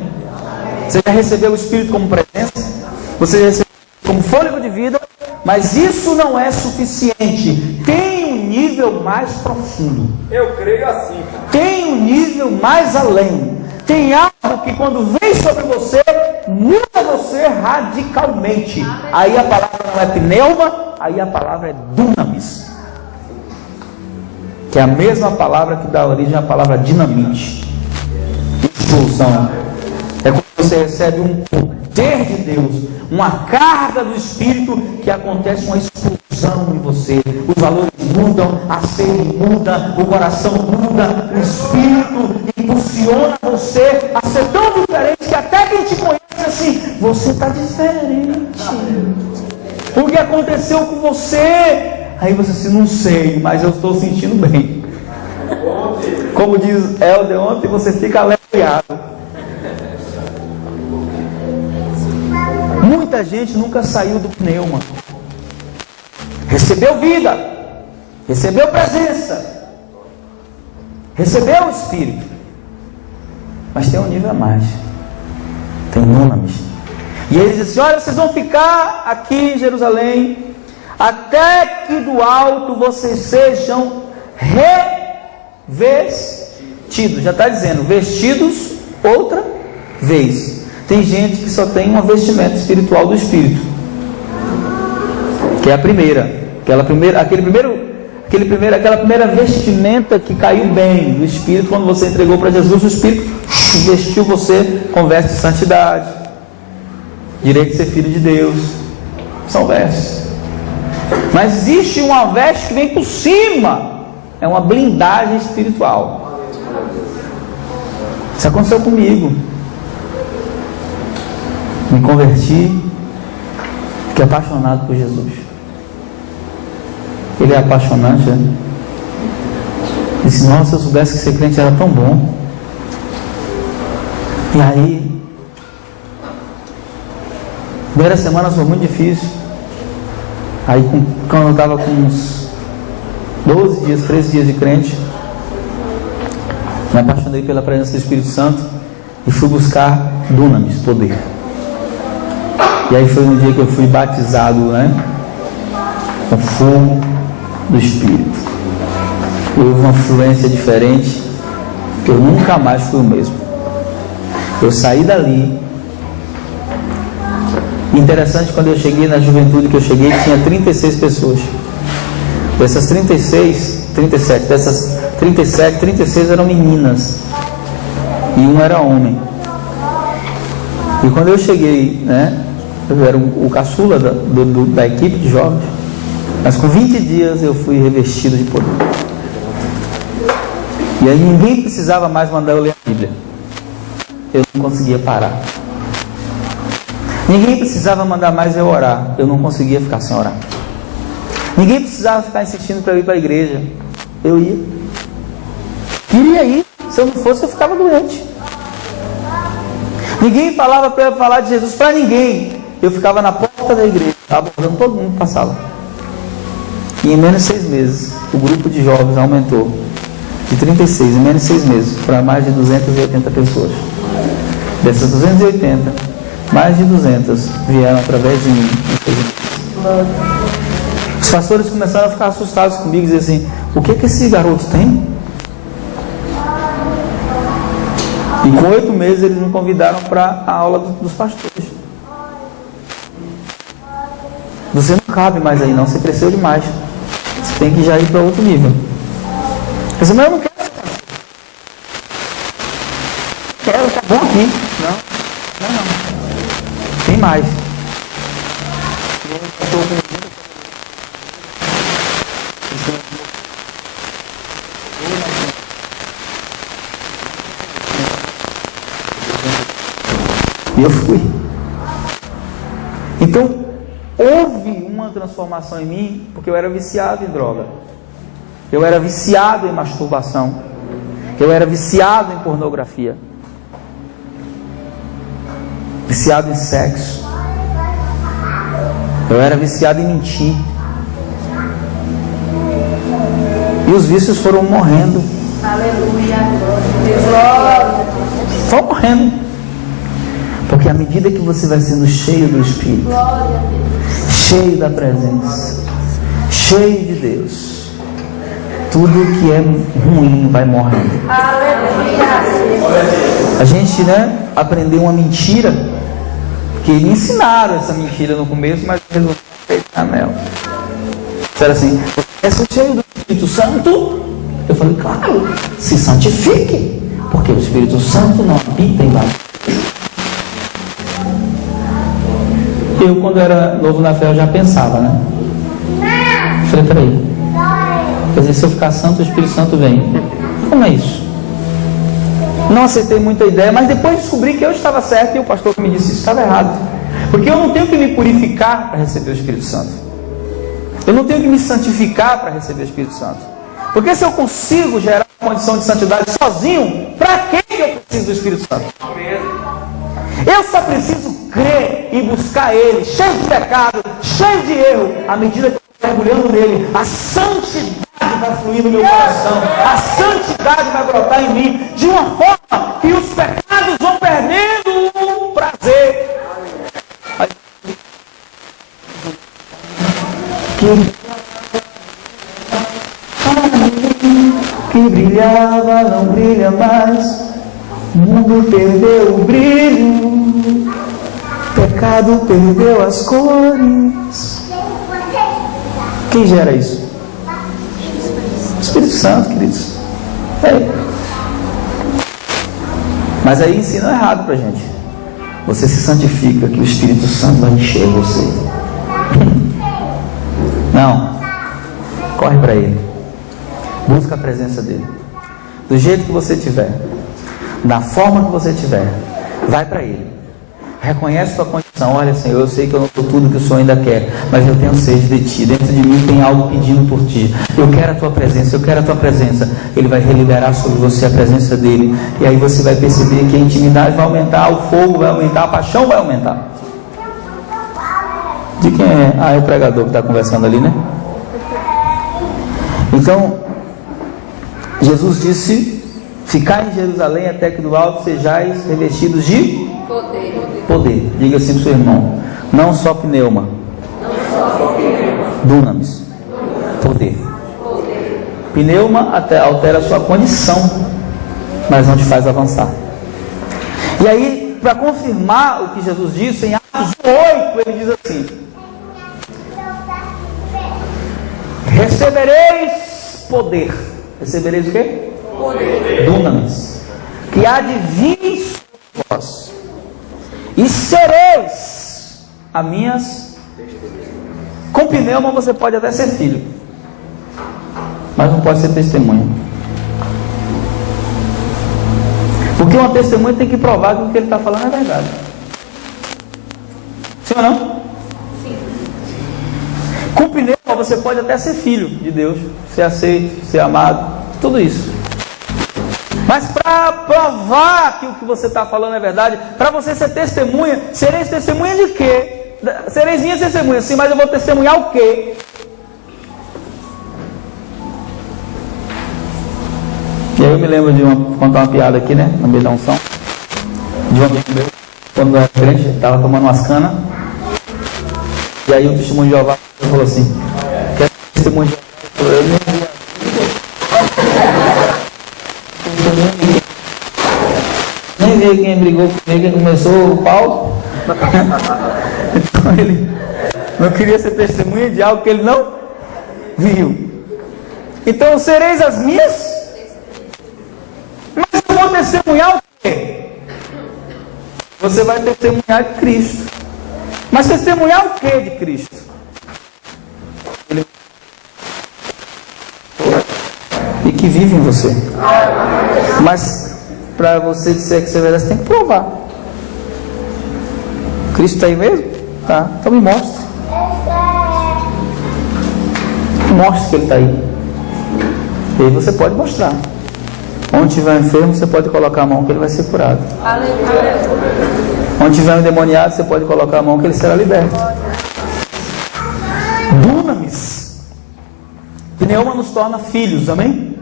Você já recebeu o Espírito como presença, você já recebeu como fôlego de vida, mas isso não é suficiente. Tem um nível mais profundo. Eu creio assim, cara. Tem um nível mais além. Tem algo que quando vem sobre você, muda você radicalmente. Aí a palavra não é pneuma, aí a palavra é dunamis. Que é a mesma palavra que dá origem à palavra dinamite. Explosão. É quando você recebe um poder de Deus, uma carga do Espírito, que acontece uma explosão em você. Os valores mudam, a sede muda, o coração muda, o Espírito impulsiona você a ser tão diferente que até quem te conhece assim, você está diferente. O que aconteceu com você? Aí você assim, não sei, mas eu estou sentindo bem. Como diz Helder, ontem você fica aleluiado. Muita gente nunca saiu do pneuma. Recebeu vida, recebeu presença, recebeu o Espírito, mas tem um nível a mais. Tem dunamis. E ele diz assim: olha, vocês vão ficar aqui em Jerusalém até que do alto vocês sejam revestidos. Já está dizendo, vestidos outra vez. Tem gente que só tem uma vestimenta espiritual do Espírito, que é a primeira, aquela primeira vestimenta que caiu bem do Espírito. Quando você entregou para Jesus, o Espírito vestiu você com veste de santidade, direito de ser filho de Deus. São vestes. Mas existe uma veste que vem por cima, é uma blindagem espiritual. Isso aconteceu comigo. Me converti, fiquei apaixonado por Jesus. Ele é apaixonante, né? Disse: nossa, se eu soubesse que ser crente era tão bom. E aí, primeiras semanas foi muito difícil. Aí quando eu estava com uns 12 dias, 13 dias de crente, me apaixonei pela presença do Espírito Santo e fui buscar dunamis, poder. E aí foi no dia que eu fui batizado, né, com fogo do Espírito. Houve uma fluência diferente, que eu nunca mais fui o mesmo. Eu saí dali. Interessante, quando eu cheguei na juventude que eu cheguei, tinha 36 pessoas. Dessas 37, dessas 36 eram meninas e um era homem. E quando eu cheguei, né, eu era o caçula da equipe de jovens, mas com 20 dias eu fui revestido de poder. E aí ninguém precisava mais mandar eu ler a Bíblia. Eu não conseguia parar. Ninguém precisava mandar mais eu orar. Eu não conseguia ficar sem orar. Ninguém precisava ficar insistindo para eu ir para a igreja. Eu ia. Queria ir. Se eu não fosse, eu ficava doente. Ninguém falava para eu falar de Jesus para ninguém. Eu ficava na porta da igreja, abordando todo mundo que passava. E em menos de 6 meses, o grupo de jovens aumentou de 36, em menos de 6 meses, para mais de 280 pessoas. Dessas 280, mais de 200 vieram através de mim. Os pastores começaram a ficar assustados comigo e dizer assim: o que esse garoto tem? E com 8 meses eles me convidaram para a aula dos pastores. Você não cabe mais aí não, você cresceu demais. Você tem que já ir para outro nível. Eu disse: mas eu não quero ser pastor. Quero, tá bom aqui. Não. Tem mais. E eu fui. Então, houve uma transformação em mim, porque eu era viciado em droga. Eu era viciado em masturbação. Eu era viciado em pornografia. Viciado em sexo. Eu era viciado em mentir. E os vícios foram morrendo. Aleluia. Glória. Foram morrendo. Porque à medida que você vai sendo cheio do Espírito, cheio da presença, cheio de Deus, tudo que é ruim vai morrendo. A gente, aprendeu uma mentira, que me ensinaram essa mentira no começo, mas eu resolvi acreditar nela. Disseram assim: você é cheio do Espírito Santo? Eu falei: claro, se santifique, porque o Espírito Santo não habita em nós. Eu, quando era novo na fé, eu já pensava, Eu falei: peraí, quer dizer, se eu ficar santo, o Espírito Santo vem. Como é isso? Não aceitei muita ideia, mas depois descobri que eu estava certo e o pastor que me disse isso estava errado. Porque eu não tenho que me purificar para receber o Espírito Santo. Eu não tenho que me santificar para receber o Espírito Santo. Porque se eu consigo gerar uma condição de santidade sozinho, para que eu preciso do Espírito Santo? Eu só preciso crer e buscar Ele, cheio de pecado, cheio de erro. À medida que eu estou mergulhando nele, a santidade vai fluir no meu coração, a santidade vai brotar em mim, de uma forma que os pecados vão perdendo o prazer. Que brilhava, não brilha mais, o mundo perdeu o brilho, o pecado perdeu as cores. Quem gera isso? Espírito Santo, queridos. Mas aí ensinam errado pra gente. Você se santifica, que o Espírito Santo vai encher você. Não. Corre para Ele. Busca a presença dEle. Do jeito que você tiver, da forma que você tiver, vai para Ele. Reconhece sua condição. Olha, Senhor, eu sei que eu não sou tudo que o Senhor ainda quer, mas eu tenho sede de Ti. Dentro de mim tem algo pedindo por Ti. Eu quero a Tua presença, eu quero a Tua presença. Ele vai reliberar sobre você a presença dEle. E aí você vai perceber que a intimidade vai aumentar, o fogo vai aumentar, a paixão vai aumentar. De quem é? É o pregador que está conversando ali, Então, Jesus disse: ficai em Jerusalém até que do alto sejais revestidos de poder. Diga assim para o seu irmão: não só pneuma, dunamis, poder. Pneuma até altera a sua condição, mas não te faz avançar. E aí, para confirmar o que Jesus disse, em Atos 8, ele diz assim: recebereis poder. Recebereis o quê? Poder. Dunamis. Que há de vir sobre vós. E sereis as minhas. Com pneuma você pode até ser filho, mas não pode ser testemunha. Porque uma testemunha tem que provar que o que ele está falando é verdade. Sim ou não? Sim. Com pneuma você pode até ser filho de Deus, ser aceito, ser amado, tudo isso. Mas para provar que o que você está falando é verdade, para você ser testemunha, sereis testemunha de quê? Sereis minhas testemunhas, sim, mas eu vou testemunhar o quê? E aí eu me lembro de contar uma piada aqui, no meio da unção, de um amigo meu, quando era crente, estava tomando umas canas, e aí o testemunho de Jeová falou assim: quer testemunho de Jeová? Eu nem vi quem brigou comigo, quem começou o pau. Então ele não queria ser testemunha de algo que ele não viu. Então sereis as minhas. Mas eu vou testemunhar o quê? Você vai testemunhar de Cristo. Mas testemunhar o quê de Cristo? E que vive em você. Mas para você dizer que você é verdade, você tem que provar. Cristo está aí mesmo? Tá. Então me mostre. Mostre que Ele está aí. E aí você pode mostrar. Onde tiver um enfermo, você pode colocar a mão que ele vai ser curado. Onde tiver um endemoniado, você pode colocar a mão que ele será liberto. Dunamis. Pneuma nos torna filhos, amém?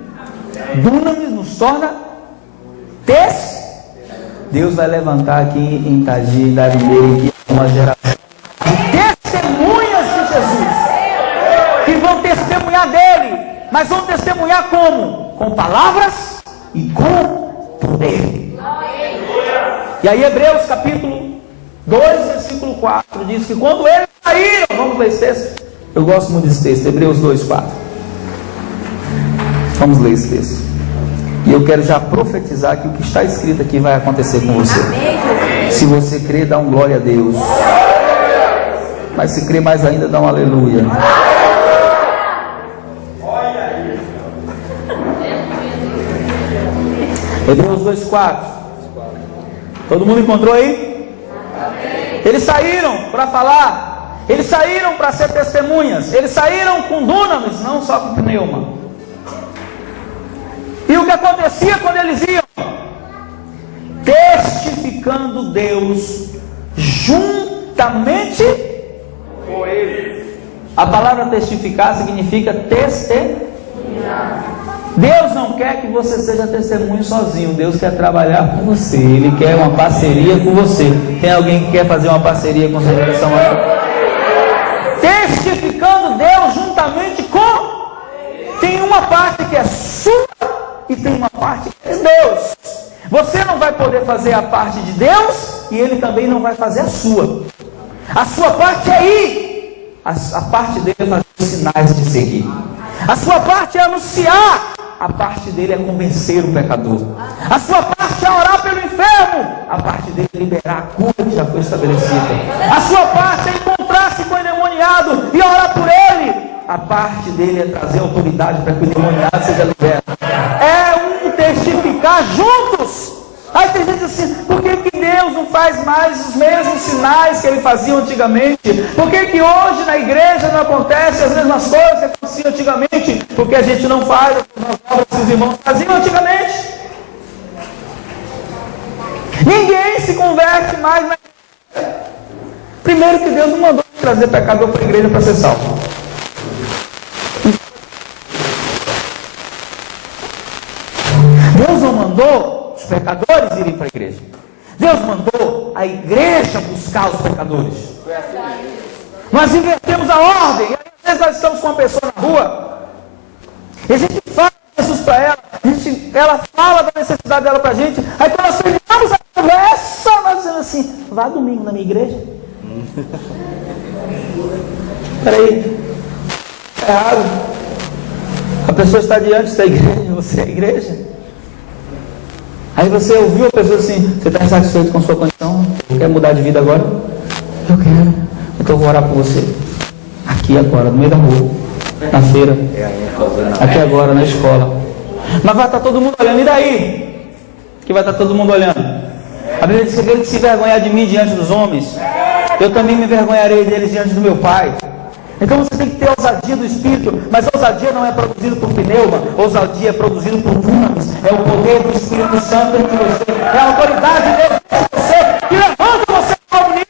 Dunamis nos torna Deus vai levantar aqui em Itaji, em Darimei, uma geração de testemunhas de Jesus, que vão testemunhar dele. mas vão testemunhar como? Com palavras e com poder. E aí Hebreus capítulo 2, versículo 4 diz que quando eles saíram, vamos ler esse texto? Eu gosto muito desse texto, Hebreus 2, 4. Vamos ler esse texto. E eu quero já profetizar que o que está escrito aqui vai acontecer com você. Se você crê, dá um glória a Deus. Mas se crê mais ainda, dá um aleluia. Hebreus 2,4. Todo mundo encontrou aí? Eles saíram para falar. Eles saíram para ser testemunhas. Eles saíram com dunamis, não só com pneuma. E o que acontecia quando eles iam? Testificando Deus juntamente com eles. A palavra testificar significa testemunhar. Deus não quer que você seja testemunho sozinho. Deus quer trabalhar com você. Ele quer uma parceria com você. Tem alguém que quer fazer uma parceria com você nessa manhã? Testificando Deus juntamente com. Tem uma parte que é sua e tem uma parte que é de Deus. Você não vai poder fazer a parte de Deus e Ele também não vai fazer a sua. A sua parte é ir. A parte dele é fazer os sinais de seguir. A sua parte é anunciar. A parte dele é convencer o pecador. A sua parte é orar pelo enfermo. A parte dele é liberar a cura que já foi estabelecida. A sua parte é encontrar-se com o endemoniado e orar por ele. A parte dele é trazer autoridade para que o endemoniado seja liberto. É um testificar juntos. Aí tem gente assim, por que Deus não faz mais os mesmos sinais que Ele fazia antigamente? Por que hoje na igreja não acontece as mesmas coisas que aconteciam antigamente? Porque a gente não faz as obras que os irmãos faziam antigamente. Ninguém se converte mais na igreja. Primeiro que Deus não mandou trazer pecador para a igreja para ser salvo. Deus não mandou os pecadores irem para a igreja. Deus mandou a igreja buscar os pecadores. Nós invertemos a ordem. E aí, às vezes nós estamos com uma pessoa na rua e a gente fala de Jesus para ela, ela fala da necessidade dela para a gente. Aí quando nós terminamos a conversa, nós dizemos assim: vá domingo na minha igreja. Peraí, é errado. A pessoa está diante da igreja, você é a igreja. Aí você ouviu a pessoa assim: você está insatisfeito com a sua condição? Quer mudar de vida agora? Eu quero. Então eu vou orar por você. Aqui agora, no meio da rua, na feira, aqui agora, na escola. Mas vai estar todo mundo olhando. E daí? Que vai estar todo mundo olhando. A Bíblia diz que aquele que se envergonhar de mim diante dos homens, eu também me envergonharei deles diante do meu Pai. Então você tem que ter ousadia do Espírito, mas ousadia não é produzido por pneuma, ousadia é produzido por dunamis, é o poder do Espírito Santo entre você, é a autoridade de Deus em você, que levanta você para o nível.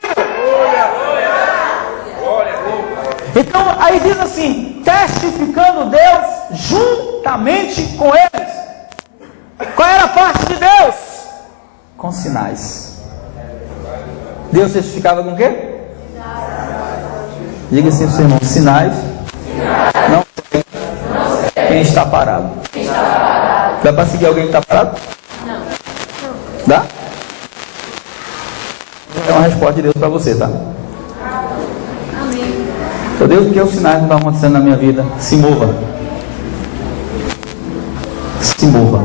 Então aí diz assim: testificando Deus juntamente com eles. Qual era a parte de Deus? Com sinais. Deus testificava com o quê? Diga assim para o seu irmão: sinais não sei quem está parado. Dá para seguir alguém que está parado? Não. Dá? É uma resposta de Deus para você, tá? Amém. Então, Deus, o que é os sinais que estão acontecendo na minha vida? Se mova. Se mova.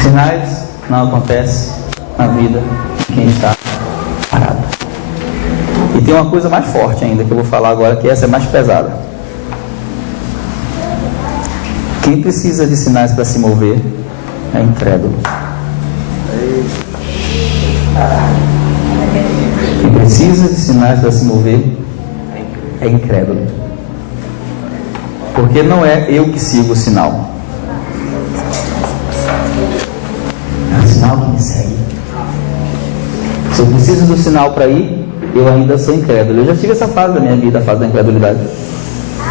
Sinais não acontecem na vida de quem está parado. E tem uma coisa mais forte ainda que eu vou falar agora, que essa é mais pesada. Quem precisa de sinais para se mover é incrédulo. Quem precisa de sinais para se mover é incrédulo. Porque não é eu que sigo o sinal. É o sinal que me segue. Se eu preciso do sinal para ir, eu ainda sou incrédulo. Eu já tive essa fase da minha vida, a fase da incredulidade.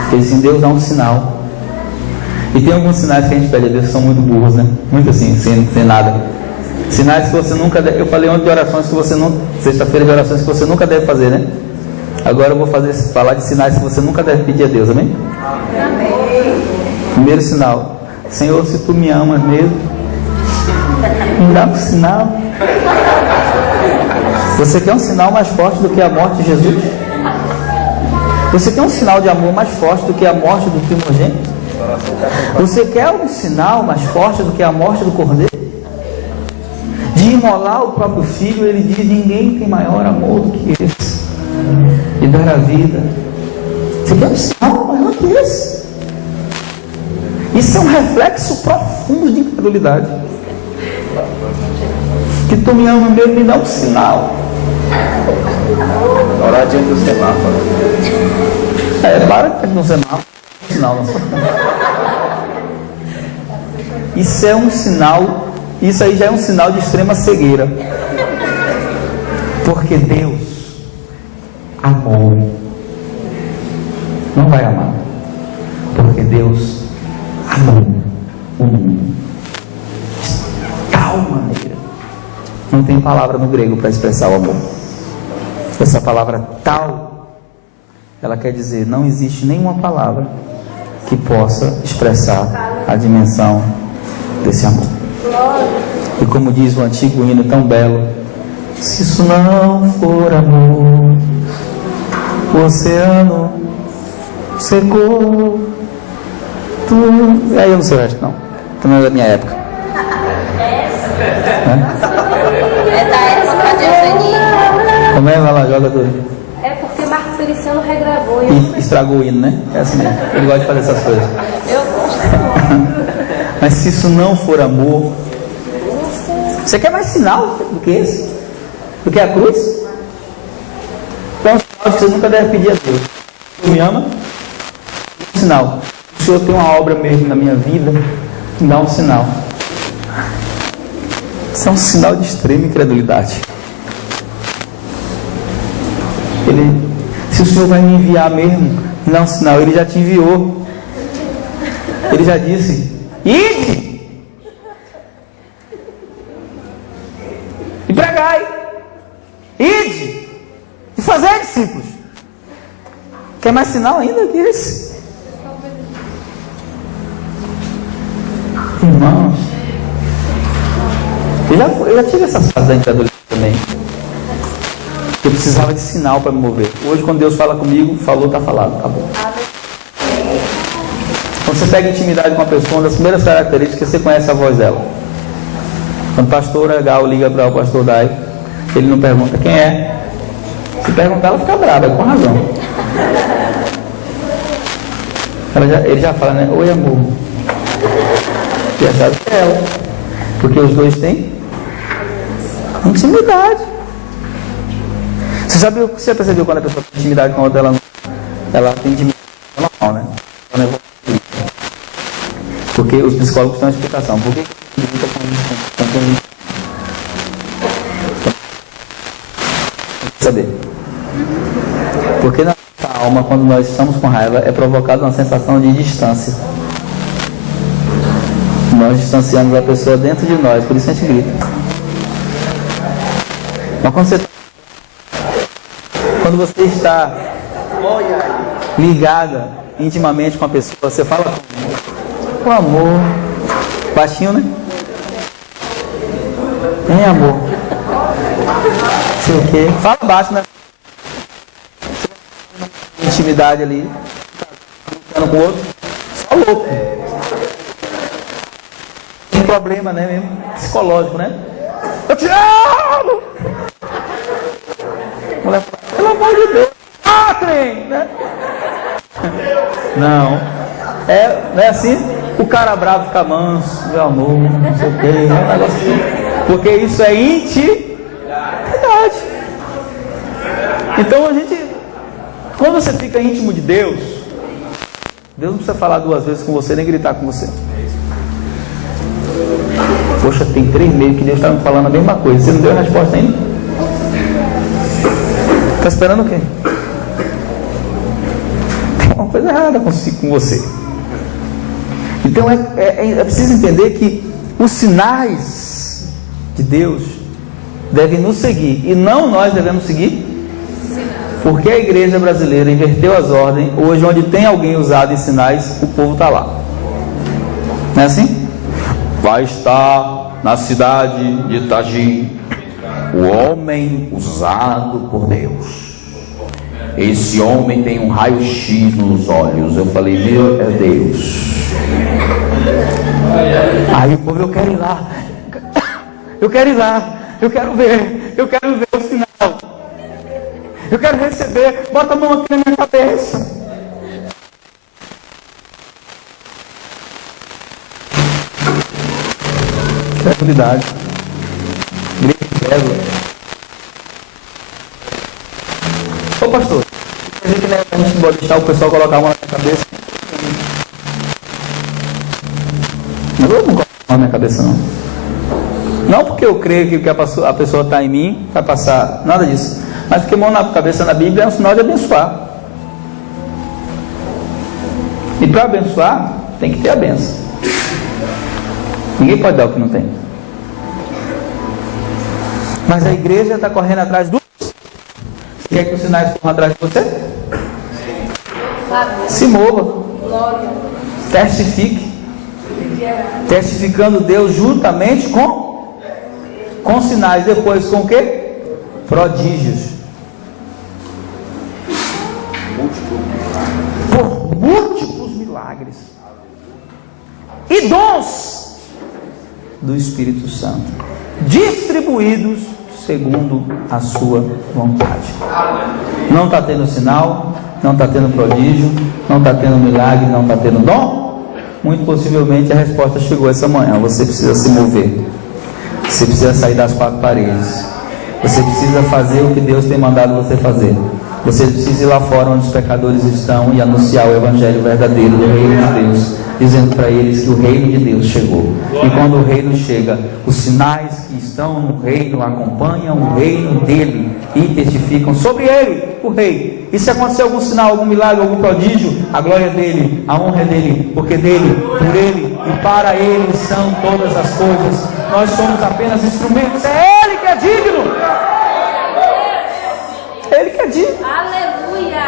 Porque assim, Deus dá um sinal. E tem alguns sinais que a gente pede a Deus que são muito burros, né? Muito assim, sem nada. Sinais que você nunca deve... Eu falei ontem de orações que você não... Sexta-feira de orações que você nunca deve fazer, né? Agora eu vou falar de sinais que você nunca deve pedir a Deus, amém? Primeiro sinal: Senhor, se tu me amas mesmo, me dá um sinal. Você quer um sinal mais forte do que a morte de Jesus? Você quer um sinal de amor mais forte do que a morte do primogênito? Você quer um sinal mais forte do que a morte do cordeiro? De imolar o próprio filho, ele diz: ninguém tem maior amor do que esse, e dar a vida. Você quer um sinal maior que esse? Isso é um reflexo profundo de incredulidade. Que tu me ama mesmo, me dá um sinal. Orar diante do semáforo. Para no semáforo. Sinal na sua frente. Isso é um sinal. Isso aí já é um sinal de extrema cegueira. Porque Deus amou. Não vai amar. Porque Deus amou o mundo de tal maneira. Não tem palavra no grego para expressar o amor. Essa palavra tal, ela quer dizer, não existe nenhuma palavra que possa expressar a dimensão desse amor. E como diz o antigo hino tão belo: se isso não for amor, o oceano secou tudo. Aí eu não sei o resto, não. Não é da minha época. É da época de Eugenia. Como é? Vai lá, joga tudo. É porque Marcos Feliciano regravou. E estragou o hino, né? É assim mesmo. Ele gosta de fazer essas coisas. Eu gosto. Mas se isso não for amor, você quer mais sinal do que esse? Do que a cruz? Então, é um sinal que você nunca deve pedir a Deus. Você me ama? Um sinal. O Senhor tem uma obra mesmo na minha vida, me dá um sinal. Isso é um sinal de extrema incredulidade. Se o Senhor vai me enviar mesmo, me dá um sinal. Ele já te enviou. Ele já disse: ide e pregai, ide e fazei discípulos. Quer mais sinal ainda que esse? Irmãos, eu já tive essas fases da incredulidade também. Eu precisava de sinal para me mover. Hoje, quando Deus fala comigo, falou, está falado, acabou. Quando você pega intimidade com uma pessoa, uma das primeiras características é que você conhece a voz dela. Quando o pastor Gal liga para o pastor Dai, ele não pergunta quem é. Se perguntar, ela fica brava, com razão. Ele já fala, né? Oi, amor. Já sabe que é ela. Porque os dois têm intimidade. Você percebeu quando a pessoa tem intimidade com a outra, ela tem intimidade normal, né? Ela não é. Porque os psicólogos têm uma explicação. Por que limita com saber? Porque na nossa alma, quando nós estamos com raiva, é provocada uma sensação de distância. Nós distanciamos a pessoa dentro de nós, por isso a gente grita. Mas quando você está ligada intimamente com a pessoa, você fala com amor, baixinho, né? Tem amor. Sei o quê? Fala baixo, né? Intimidade ali, falando com o outro, só louco. Tem problema, né? Mesmo psicológico, né? Eu te amo! Mulher fala, pelo amor de Deus, matem, né? Não é assim. O cara bravo fica manso, meu amor, não sei o que, é um negócio assim. Porque isso é intimidade. Então quando você fica íntimo de Deus não precisa falar duas vezes com você, nem gritar com você. Poxa, tem 3 meses que Deus está me falando a mesma coisa, você não deu a resposta ainda? Está esperando o quê? Tem uma coisa errada com você. Então é preciso entender que os sinais de Deus devem nos seguir, e não nós devemos seguir Porque a igreja brasileira inverteu as ordens. Hoje, onde tem alguém usado em sinais, o povo está lá. Não é assim? Vai estar na cidade de Itagi o homem usado por Deus. Esse homem tem um raio-x nos olhos. Eu falei, meu, é Deus. Aí o povo, eu quero ir lá. Eu quero ir lá. Eu quero ver o sinal. Eu quero receber. Bota a mão aqui na minha cabeça. Credulidade. Igreja. Ô pastor, a gente não pode deixar o pessoal colocar a mão na cabeça. Mas eu não coloco a mão na minha cabeça, não. Não porque eu creio que a pessoa está em mim, vai passar, nada disso. Mas porque mão na cabeça na Bíblia é um sinal de abençoar. E para abençoar, tem que ter a benção. Ninguém pode dar o que não tem. Mas a igreja está correndo atrás dos... Você quer que os sinais corram atrás de você? Se mova. Testifique. Testificando Deus juntamente com sinais. Depois com o quê? Prodígios. Por múltiplos milagres. E dons do Espírito Santo. Distribuídos segundo a sua vontade. Não está tendo sinal, não está tendo prodígio, não está tendo milagre, não está tendo dom? Muito possivelmente a resposta chegou essa manhã. Você precisa se mover. Você precisa sair das quatro paredes. Você precisa fazer o que Deus tem mandado você fazer. Você precisa ir lá fora onde os pecadores estão e anunciar o evangelho verdadeiro do reino de Deus, dizendo para eles que o reino de Deus chegou. E quando o reino chega, os sinais que estão no reino acompanham o reino dele e testificam sobre ele, o rei. E se acontecer algum sinal, algum milagre, algum prodígio, a glória é dele, a honra é dele, porque dele, por ele e para ele são todas as coisas. Nós somos apenas instrumentos. É ele que é digno. É ele que é digno. Aleluia.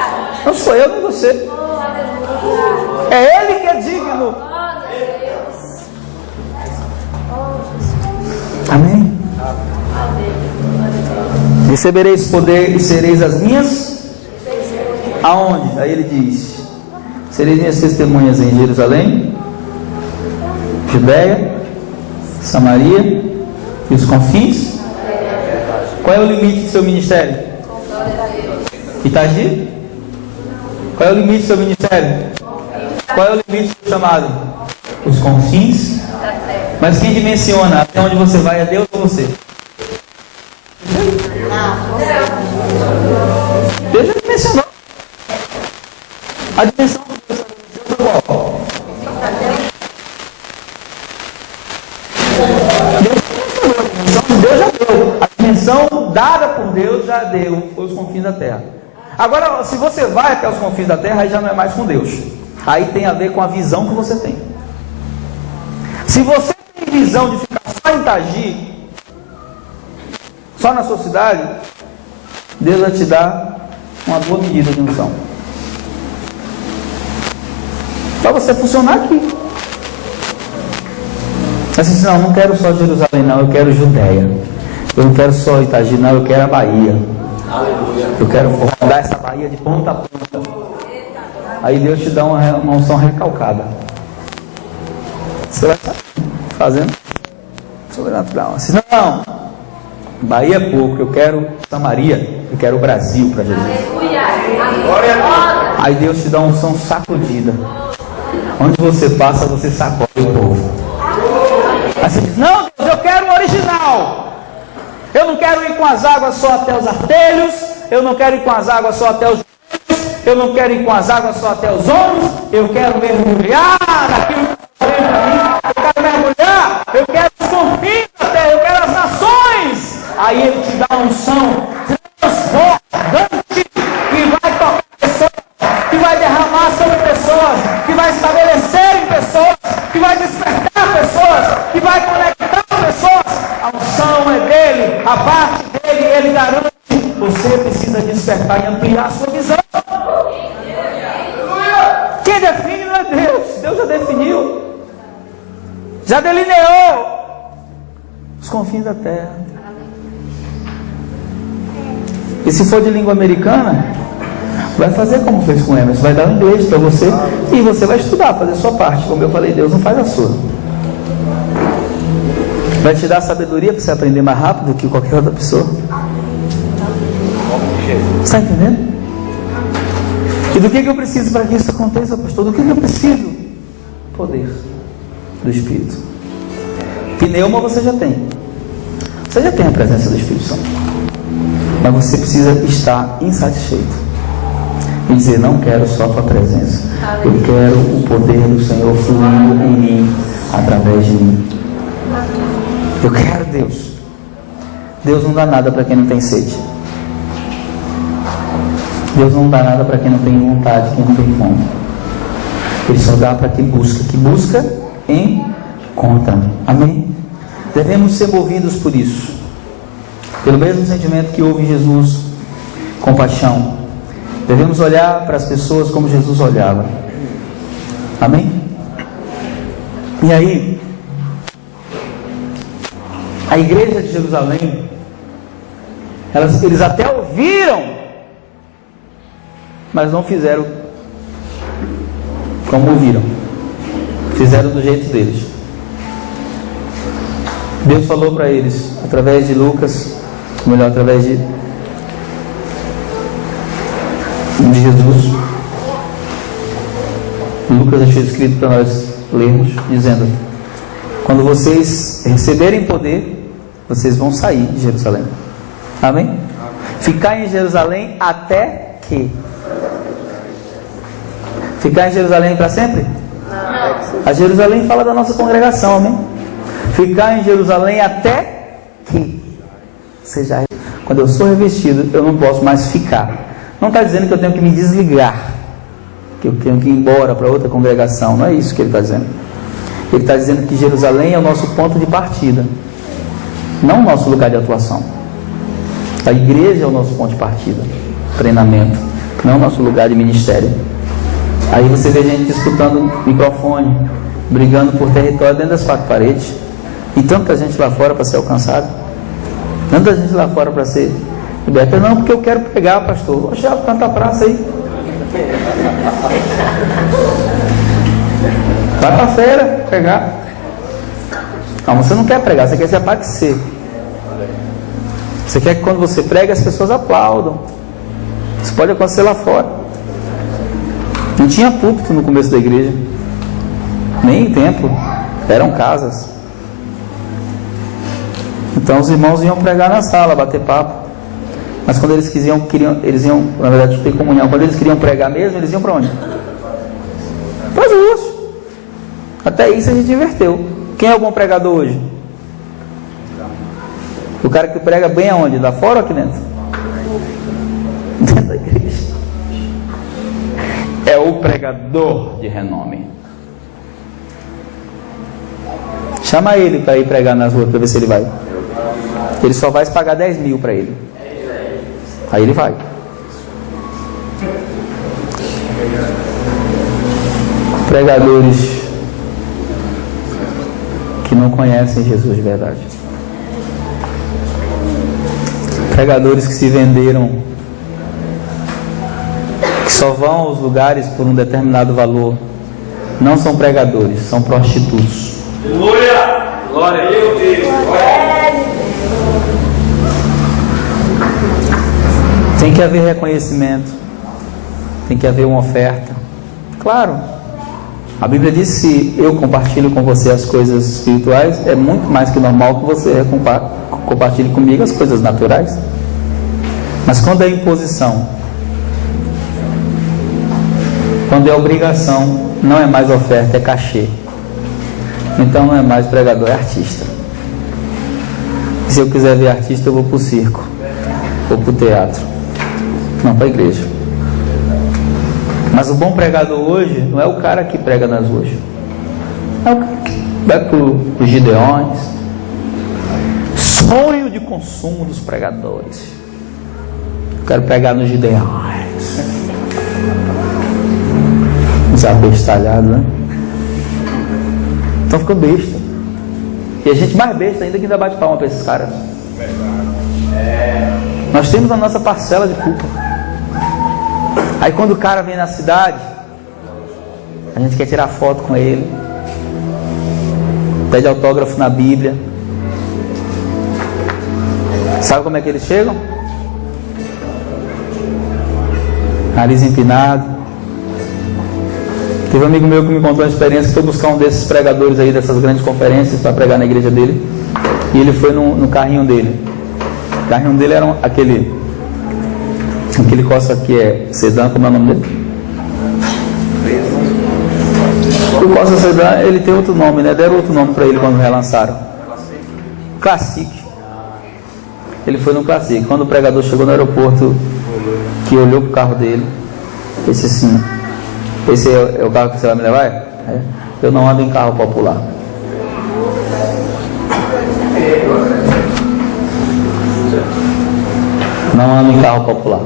Não sou eu nem você. Oh, aleluia. É ele que é digno. Oh, Deus. Oh, Jesus. Amém. Recebereis poder e sereis as minhas. Aonde? Aí ele diz: sereis minhas testemunhas em Jerusalém, Judeia, Samaria e os confins. Qual é o limite do seu ministério? Itagi? Qual é o limite do seu ministério? Qual é o limite do seu chamado? Os confins. Mas quem dimensiona até onde você vai é Deus ou você? Deus já dimensionou. A dimensão do Deus é qual? Deus já deu. A dimensão dada por Deus já deu. Foi os confins da terra. Agora, se você vai até os confins da terra, aí já não é mais com Deus. Aí tem a ver com a visão que você tem. Se você tem visão de ficar só em Itagi, só na sua cidade, Deus vai te dar uma boa medida de unção. Para você funcionar aqui. Assim, não, não quero só Jerusalém, não, eu quero Judeia. Eu não quero só Itagi, não, eu quero a Bahia. Eu quero rodar essa Bahia de ponta a ponta. Aí Deus te dá uma unção recalcada. Você vai estar fazendo sobrenatural. Assim, não, Bahia é pouco, eu quero Samaria, eu quero o Brasil para Jesus. Aí Deus te dá uma unção sacudida. Onde você passa, você sacode o povo. Aí você diz: não, Deus, eu quero o original. Eu não quero ir com as águas só até os artelhos. Eu não quero ir com as águas só até os joelhos. Eu não quero ir com as águas só até os ombros. Eu quero mergulhar naquilo que está dentro para mim. Eu quero mergulhar. Eu quero os confins da terra. Eu quero as nações. Aí ele te dá uma unção transbordante que vai tocar pessoas, que vai derramar sobre pessoas, que vai estabelecer em pessoas, que vai despertar pessoas, que vai conectar pessoas. A unção é dele, a parte dele, ele garante você precisa despertar e ampliar a sua visão. Quem define não é Deus. Deus já definiu, já delineou os confins da terra. E se for de língua americana, vai fazer como fez com Emerson, vai dar o inglês para você e você vai estudar, fazer a sua parte. Como eu falei, Deus não faz a sua. Vai te dar sabedoria para você aprender mais rápido que qualquer outra pessoa. Você está entendendo? E do que eu preciso para que isso aconteça, pastor? Do que eu preciso? Poder do Espírito. Pneuma você já tem. Você já tem a presença do Espírito Santo. Mas você precisa estar insatisfeito e dizer: não quero só a tua presença, eu quero o poder do Senhor fluindo em mim, através de mim. Eu quero Deus. Deus não dá nada para quem não tem sede. Deus não dá nada para quem não tem vontade, quem não tem fome. Ele só dá para quem busca, encontra. Amém? Devemos ser movidos por isso, pelo mesmo sentimento que houve em Jesus, compaixão. Devemos olhar para as pessoas como Jesus olhava. Amém? E aí, a igreja de Jerusalém, eles até ouviram, mas não fizeram como ouviram. Fizeram do jeito deles. Deus falou para eles, através de Lucas, ou melhor, através de Jesus. Lucas deixou escrito para nós lermos, dizendo: quando vocês receberem poder, vocês vão sair de Jerusalém. Amém? Ficar em Jerusalém até que? Ficar em Jerusalém para sempre? A Jerusalém fala da nossa congregação, amém? Ficar em Jerusalém até que seja. Quando eu sou revestido, eu não posso mais ficar. Não está dizendo que eu tenho que me desligar, que eu tenho que ir embora para outra congregação. Não é isso que ele está dizendo. Ele está dizendo que Jerusalém é o nosso ponto de partida, não o nosso lugar de atuação. A igreja é o nosso ponto de partida, treinamento, não o nosso lugar de ministério. Aí você vê gente disputando microfone, brigando por território dentro das quatro paredes, e tanta gente lá fora para ser alcançada, tanta gente lá fora para ser liberta. Não, porque eu quero pregar, pastor. Vou chegar para tanta praça aí. Vai para a feira pregar. Não, você não quer pregar, você quer se aparecer. Você quer que quando você prega as pessoas aplaudam. Isso pode acontecer lá fora. Não tinha púlpito no começo da igreja, nem templo, eram casas. Então os irmãos iam pregar na sala, bater papo. Mas quando eles eles iam, na verdade, ter comunhão. Quando eles queriam pregar mesmo, eles iam para onde? Para as ruas. Até isso a gente inverteu. Quem é o bom pregador hoje? O cara que prega bem aonde? Lá fora ou aqui dentro? Dentro da igreja. É o pregador de renome. Chama ele para ir pregar nas ruas para ver se ele vai. Ele só vai pagar 10 mil para ele. Aí ele vai. Pregadores que não conhecem Jesus de verdade. Pregadores que se venderam, que só vão aos lugares por um determinado valor. Não são pregadores, são prostitutos. Glória! Glória a Deus! Tem que haver reconhecimento, tem que haver uma oferta. Claro, a Bíblia diz: se eu compartilho com você as coisas espirituais, é muito mais que normal que você compartilhe comigo as coisas naturais. Mas quando é imposição, quando é obrigação, não é mais oferta, é cachê. Então não é mais pregador, é artista. Se eu quiser ver artista, eu vou para o circo, vou para o teatro, não para a igreja. Mas o bom pregador hoje não é o cara que prega nas ruas, é o cara que vai para os Gideões. Sonho de consumo dos pregadores. Quero pegar nos gideões. Uns abestalhados, né? Então ficou besta. E a gente mais besta ainda que ainda bate palma para esses caras. Nós temos a nossa parcela de culpa. Aí quando o cara vem na cidade, a gente quer tirar foto com ele, pede autógrafo na Bíblia. Sabe como é que eles chegam? Nariz empinado. Teve um amigo meu que me contou uma experiência que foi buscar um desses pregadores aí dessas grandes conferências para pregar na igreja dele. E ele foi no carrinho dele. O carrinho dele era aquele Costa que é sedã, como é o nome dele? O Costa sedã, ele tem outro nome, né? Deram outro nome para ele quando relançaram. Classic. Ele foi no Classic. Quando o pregador chegou no aeroporto, que olhou pro carro dele, disse assim: esse é o carro que você vai me levar? É? Eu não ando em carro popular. Não ando em carro popular.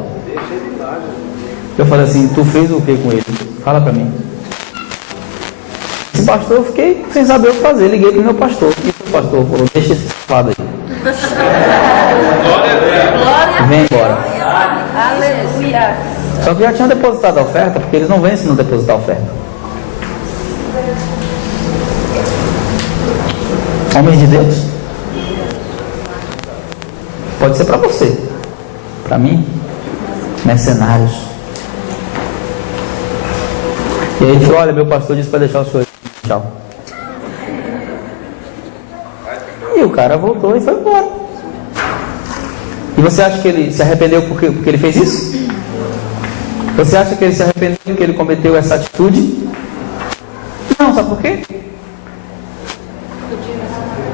Eu falei assim: tu fez o que com ele? Fala pra mim. Esse pastor, eu fiquei sem saber o que fazer. Liguei pro meu pastor. E o pastor falou: deixa esse safado aí. Vem embora. Aleluia. Só que já tinham depositado a oferta, porque eles não vêm se não depositar a oferta. Homens de Deus. Pode ser para você, para mim, mercenários. E aí ele falou: olha, meu pastor disse para deixar o senhor. Tchau. E o cara voltou e foi embora. E você acha que ele se arrependeu porque ele fez isso? Você acha que ele se arrependeu porque ele cometeu essa atitude? Não, sabe por quê?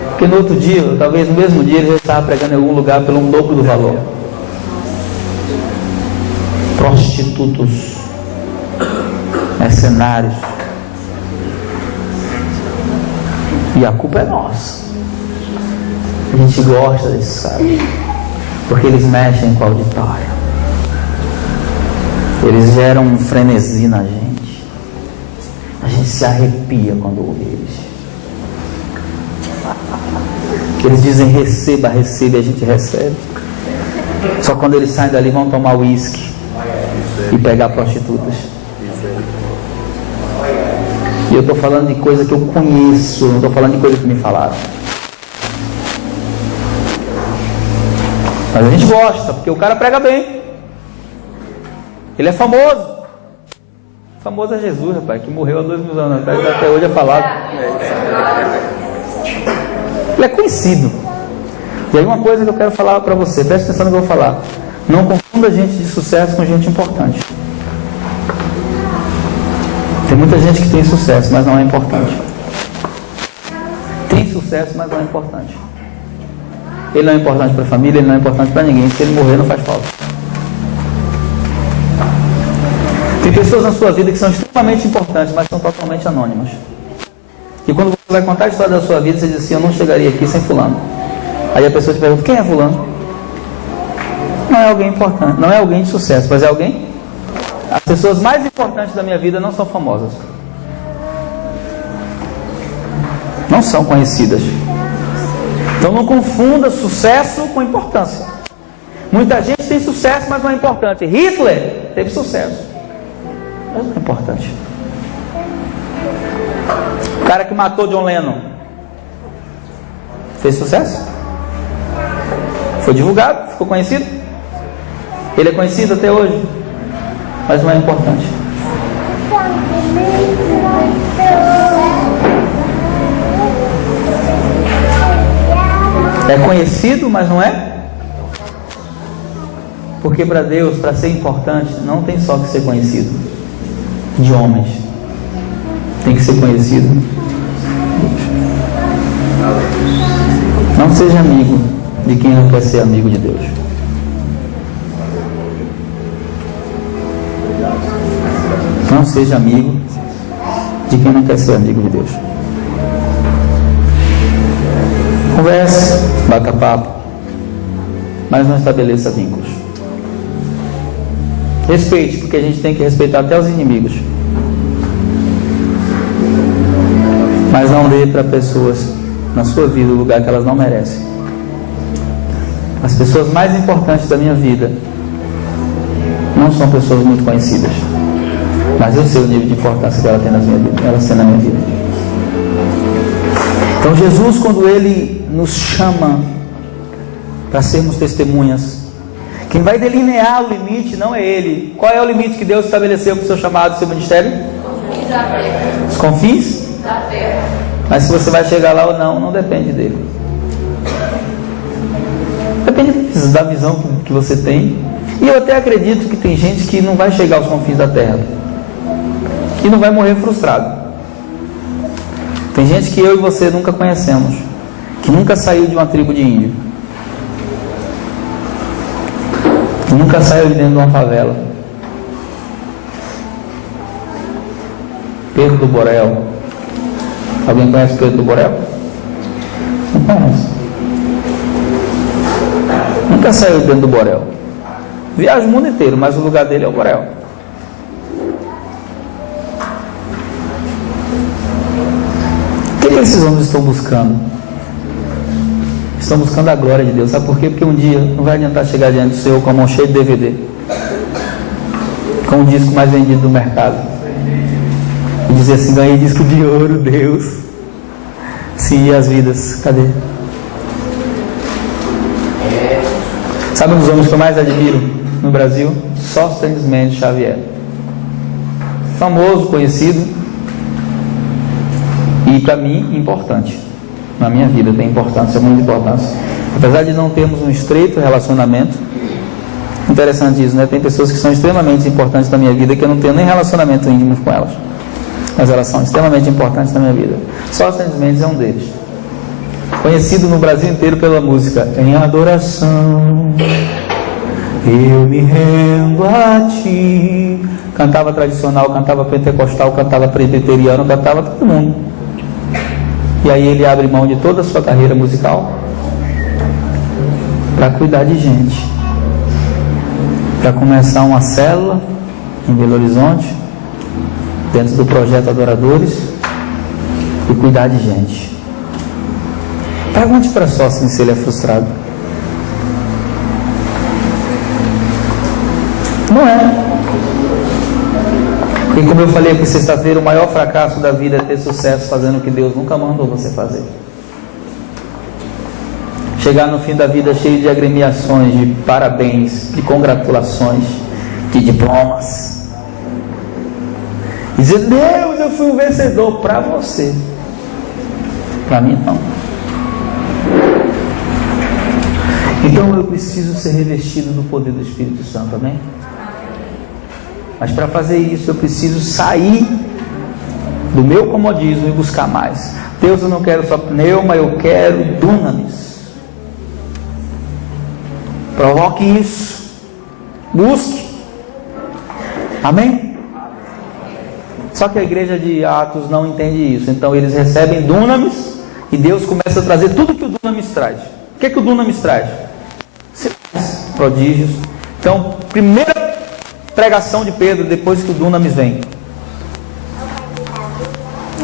Porque no outro dia, ou talvez no mesmo dia, ele já estava pregando em algum lugar pelo dobro do valor. Prostitutos, mercenários. E a culpa é nossa. A gente gosta desses caras, porque eles mexem com o auditório. Eles geram um frenesi na gente. A gente se arrepia quando ouve eles. Eles dizem receba, receba, e a gente recebe. Só quando eles saem dali vão tomar uísque e pegar prostitutas. E eu estou falando de coisa que eu conheço, não estou falando de coisa que me falaram. Mas a gente gosta, porque o cara prega bem. Ele é famoso. Famoso é Jesus, rapaz, que morreu há 2000 anos atrás, até hoje é falado. Ele é conhecido. E aí uma coisa que eu quero falar para você, preste atenção no que eu vou falar. Não confunda gente de sucesso com gente importante. Tem muita gente que tem sucesso, mas não é importante. Tem sucesso, mas não é importante. Ele não é importante para a família, ele não é importante para ninguém. Se ele morrer, não faz falta. Tem pessoas na sua vida que são extremamente importantes, mas são totalmente anônimas. E quando você vai contar a história da sua vida, você diz assim: eu não chegaria aqui sem fulano. Aí a pessoa te pergunta: quem é fulano? Não é alguém importante, não é alguém de sucesso, mas é alguém. As pessoas mais importantes da minha vida não são famosas. Não são conhecidas. Então não confunda sucesso com importância. Muita gente tem sucesso, mas não é importante. Hitler teve sucesso, mas não é importante. O cara que matou John Lennon fez sucesso? Foi divulgado, ficou conhecido? Ele é conhecido até hoje, mas não é importante. É conhecido, mas não é? Porque para Deus, para ser importante, não tem só que ser conhecido de homens. Tem que ser conhecido. Não seja amigo de quem não quer ser amigo de Deus. Não seja amigo de quem não quer ser amigo de Deus. Converse, bata papo, mas não estabeleça vínculos. Respeite, porque a gente tem que respeitar até os inimigos. Mas não dê para pessoas na sua vida o lugar que elas não merecem. As pessoas mais importantes da minha vida não são pessoas muito conhecidas, mas eu sei o nível de importância que elas têm na minha vida. Então Jesus, quando Ele nos chama para sermos testemunhas, quem vai delinear o limite não é Ele. Qual é o limite que Deus estabeleceu para o seu chamado, seu ministério? Os confins da terra. Mas se você vai chegar lá ou não, não depende dele. Depende da visão que você tem. E eu até acredito que tem gente que não vai chegar aos confins da terra, que não vai morrer frustrado. Tem gente que eu e você nunca conhecemos, que nunca saiu de uma tribo de índio, que nunca saiu de dentro de uma favela. Pedro do Borel. Alguém conhece Pedro do Borel? Não conhece. Nunca saiu de dentro do Borel. Viaja o mundo inteiro, mas o lugar dele é o Borel. O que esses homens estão buscando? Estão buscando a glória de Deus. Sabe por quê? Porque um dia não vai adiantar chegar diante do Senhor com a mão cheia de DVD, com o disco mais vendido do mercado, e dizer assim: ganhei disco de ouro, Deus. Sim, e as vidas? Cadê? Sabe um dos homens que eu mais admiro no Brasil? Sóstenes Mendes Xavier. Famoso, conhecido, e para mim importante. Na minha vida tem importância, muita importância. Apesar de não termos um estreito relacionamento, interessante isso, né? Tem pessoas que são extremamente importantes na minha vida que eu não tenho nem relacionamento íntimo com elas, mas elas são extremamente importantes na minha vida. Sóstenes Mendes é um deles. Conhecido no Brasil inteiro pela música Em Adoração Eu Me Rendo a Ti. Cantava tradicional, cantava pentecostal, cantava presbiteriano, cantava todo mundo. E aí ele abre mão de toda a sua carreira musical para cuidar de gente, para começar uma célula em Belo Horizonte, dentro do projeto Adoradores, e cuidar de gente. Pergunte para Sóstenes se ele é frustrado. Não é. E como eu falei aqui sexta-feira, o maior fracasso da vida é ter sucesso fazendo o que Deus nunca mandou você fazer. Chegar no fim da vida cheio de agremiações, de parabéns, de congratulações, de diplomas. E dizer: Deus, eu fui um vencedor. Para você. Para mim não. Então eu preciso ser revestido do poder do Espírito Santo, amém? Mas para fazer isso eu preciso sair do meu comodismo e buscar mais. Deus, eu não quero só pneuma, eu quero dunamis. Provoque isso. Busque. Amém? Só que a igreja de Atos não entende isso. Então eles recebem dunamis e Deus começa a trazer tudo que o dunamis traz. O que é que o dunamis traz? Sinais, prodígios. Então, primeira pregação de Pedro depois que o dunamis vem.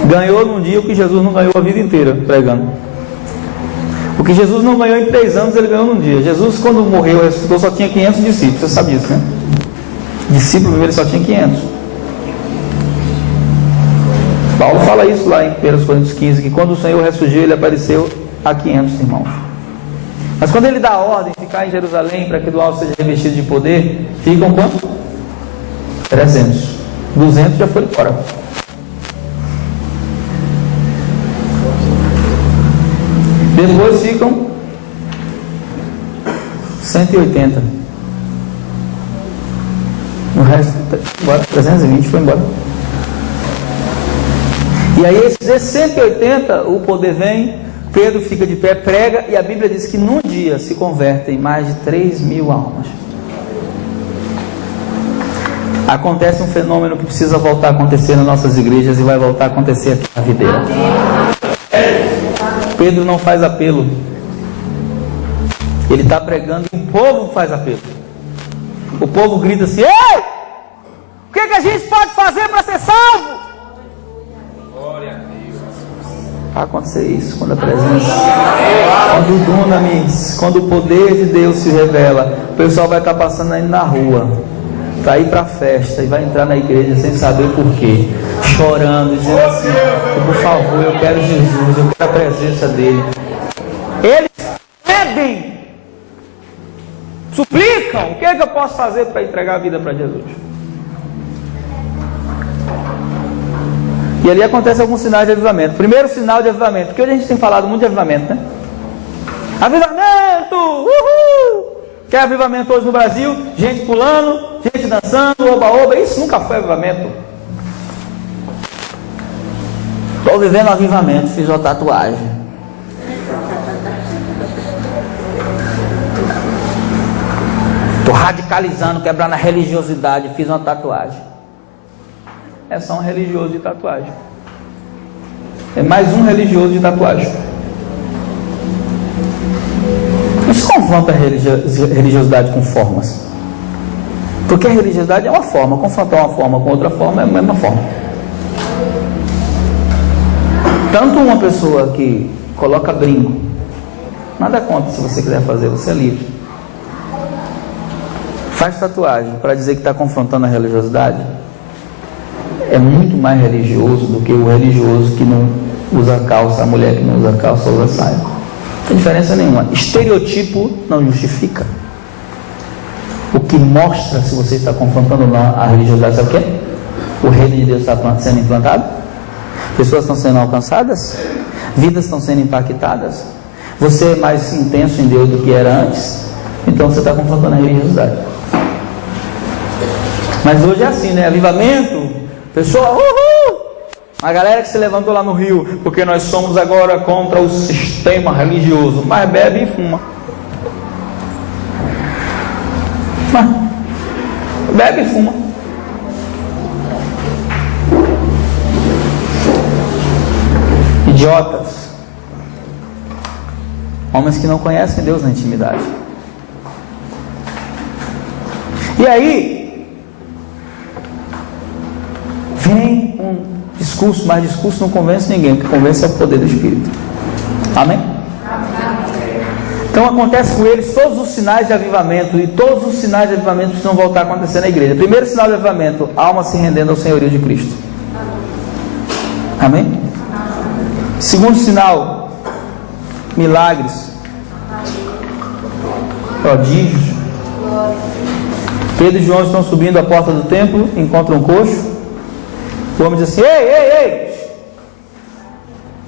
Ganhou num dia o que Jesus não ganhou a vida inteira pregando. O que Jesus não ganhou em 3 anos, ele ganhou num dia. Jesus, quando morreu, ressuscitou, só tinha 500 discípulos. Você sabe disso, né? Discípulo, ele só tinha 500. Paulo fala isso lá em 1 Coríntios 15, que quando o Senhor ressurgiu, ele apareceu a 500 irmãos. Mas quando ele dá a ordem de ficar em Jerusalém para que do alto seja revestido de poder, ficam quanto? 300. 200 já foram embora. Depois ficam 180. O resto foi embora. 320 foi embora. E aí esses 180, o poder vem, Pedro fica de pé, prega, e a Bíblia diz que num dia se convertem mais de 3.000 almas. Acontece um fenômeno que precisa voltar a acontecer nas nossas igrejas e vai voltar a acontecer aqui na Videira. Pedro não faz apelo. Ele está pregando e o povo faz apelo. o povo grita assim: ei! O que a gente pode fazer para ser salvo? Glória a Deus. Vai acontecer isso quando a presença, quando o dunamis, quando o poder de Deus se revela, o pessoal vai estar passando aí na rua, para ir para a festa, e vai entrar na igreja sem saber por quê, chorando, dizendo assim: por favor, eu quero Jesus, eu quero a presença dele. Eles pedem, suplicam: o que eu posso fazer para entregar a vida para Jesus? E ali acontece alguns sinais de avivamento. Primeiro sinal de avivamento, porque hoje a gente tem falado muito de avivamento, né? Avivamento! Uhul! Quer avivamento hoje no Brasil? Gente pulando, gente dançando, oba-oba. Isso nunca foi avivamento. Estou vivendo avivamento, fiz uma tatuagem. Estou radicalizando, quebrando a religiosidade, fiz uma tatuagem. É só um religioso de tatuagem. É mais um religioso de tatuagem. Isso confronta a religiosidade com formas. Porque a religiosidade é uma forma, confrontar uma forma com outra forma é a mesma forma. Tanto uma pessoa que coloca brinco, nada contra, se você quiser fazer, você é livre. Faz tatuagem para dizer que está confrontando a religiosidade, é muito mais religioso do que o religioso que não usa calça, a mulher que não usa calça usa saia. Não tem diferença nenhuma. Estereotipo não justifica. O que mostra se você está confrontando ou não a religiosidade, sabe o quê? O reino de Deus está sendo implantado, pessoas estão sendo alcançadas, vidas estão sendo impactadas, você é mais intenso em Deus do que era antes, então você está confrontando a religiosidade. Mas hoje é assim, né? Avivamento, pessoal, uhul! A galera que se levantou lá no Rio, porque nós somos agora contra o sistema religioso, mas bebe e fuma. Bebe e fuma. Idiotas. Homens que não conhecem Deus na intimidade. E aí vem um discurso, mas discurso não convence ninguém, o que convence é o poder do Espírito. Amém? Então acontece com eles todos os sinais de avivamento, e todos os sinais de avivamento precisam voltar a acontecer na igreja. Primeiro sinal de avivamento: alma se rendendo ao senhorio de Cristo. Amém? Segundo sinal: milagres, prodígios. Pedro e João estão subindo a porta do templo, encontram um coxo. O homem diz assim: ei,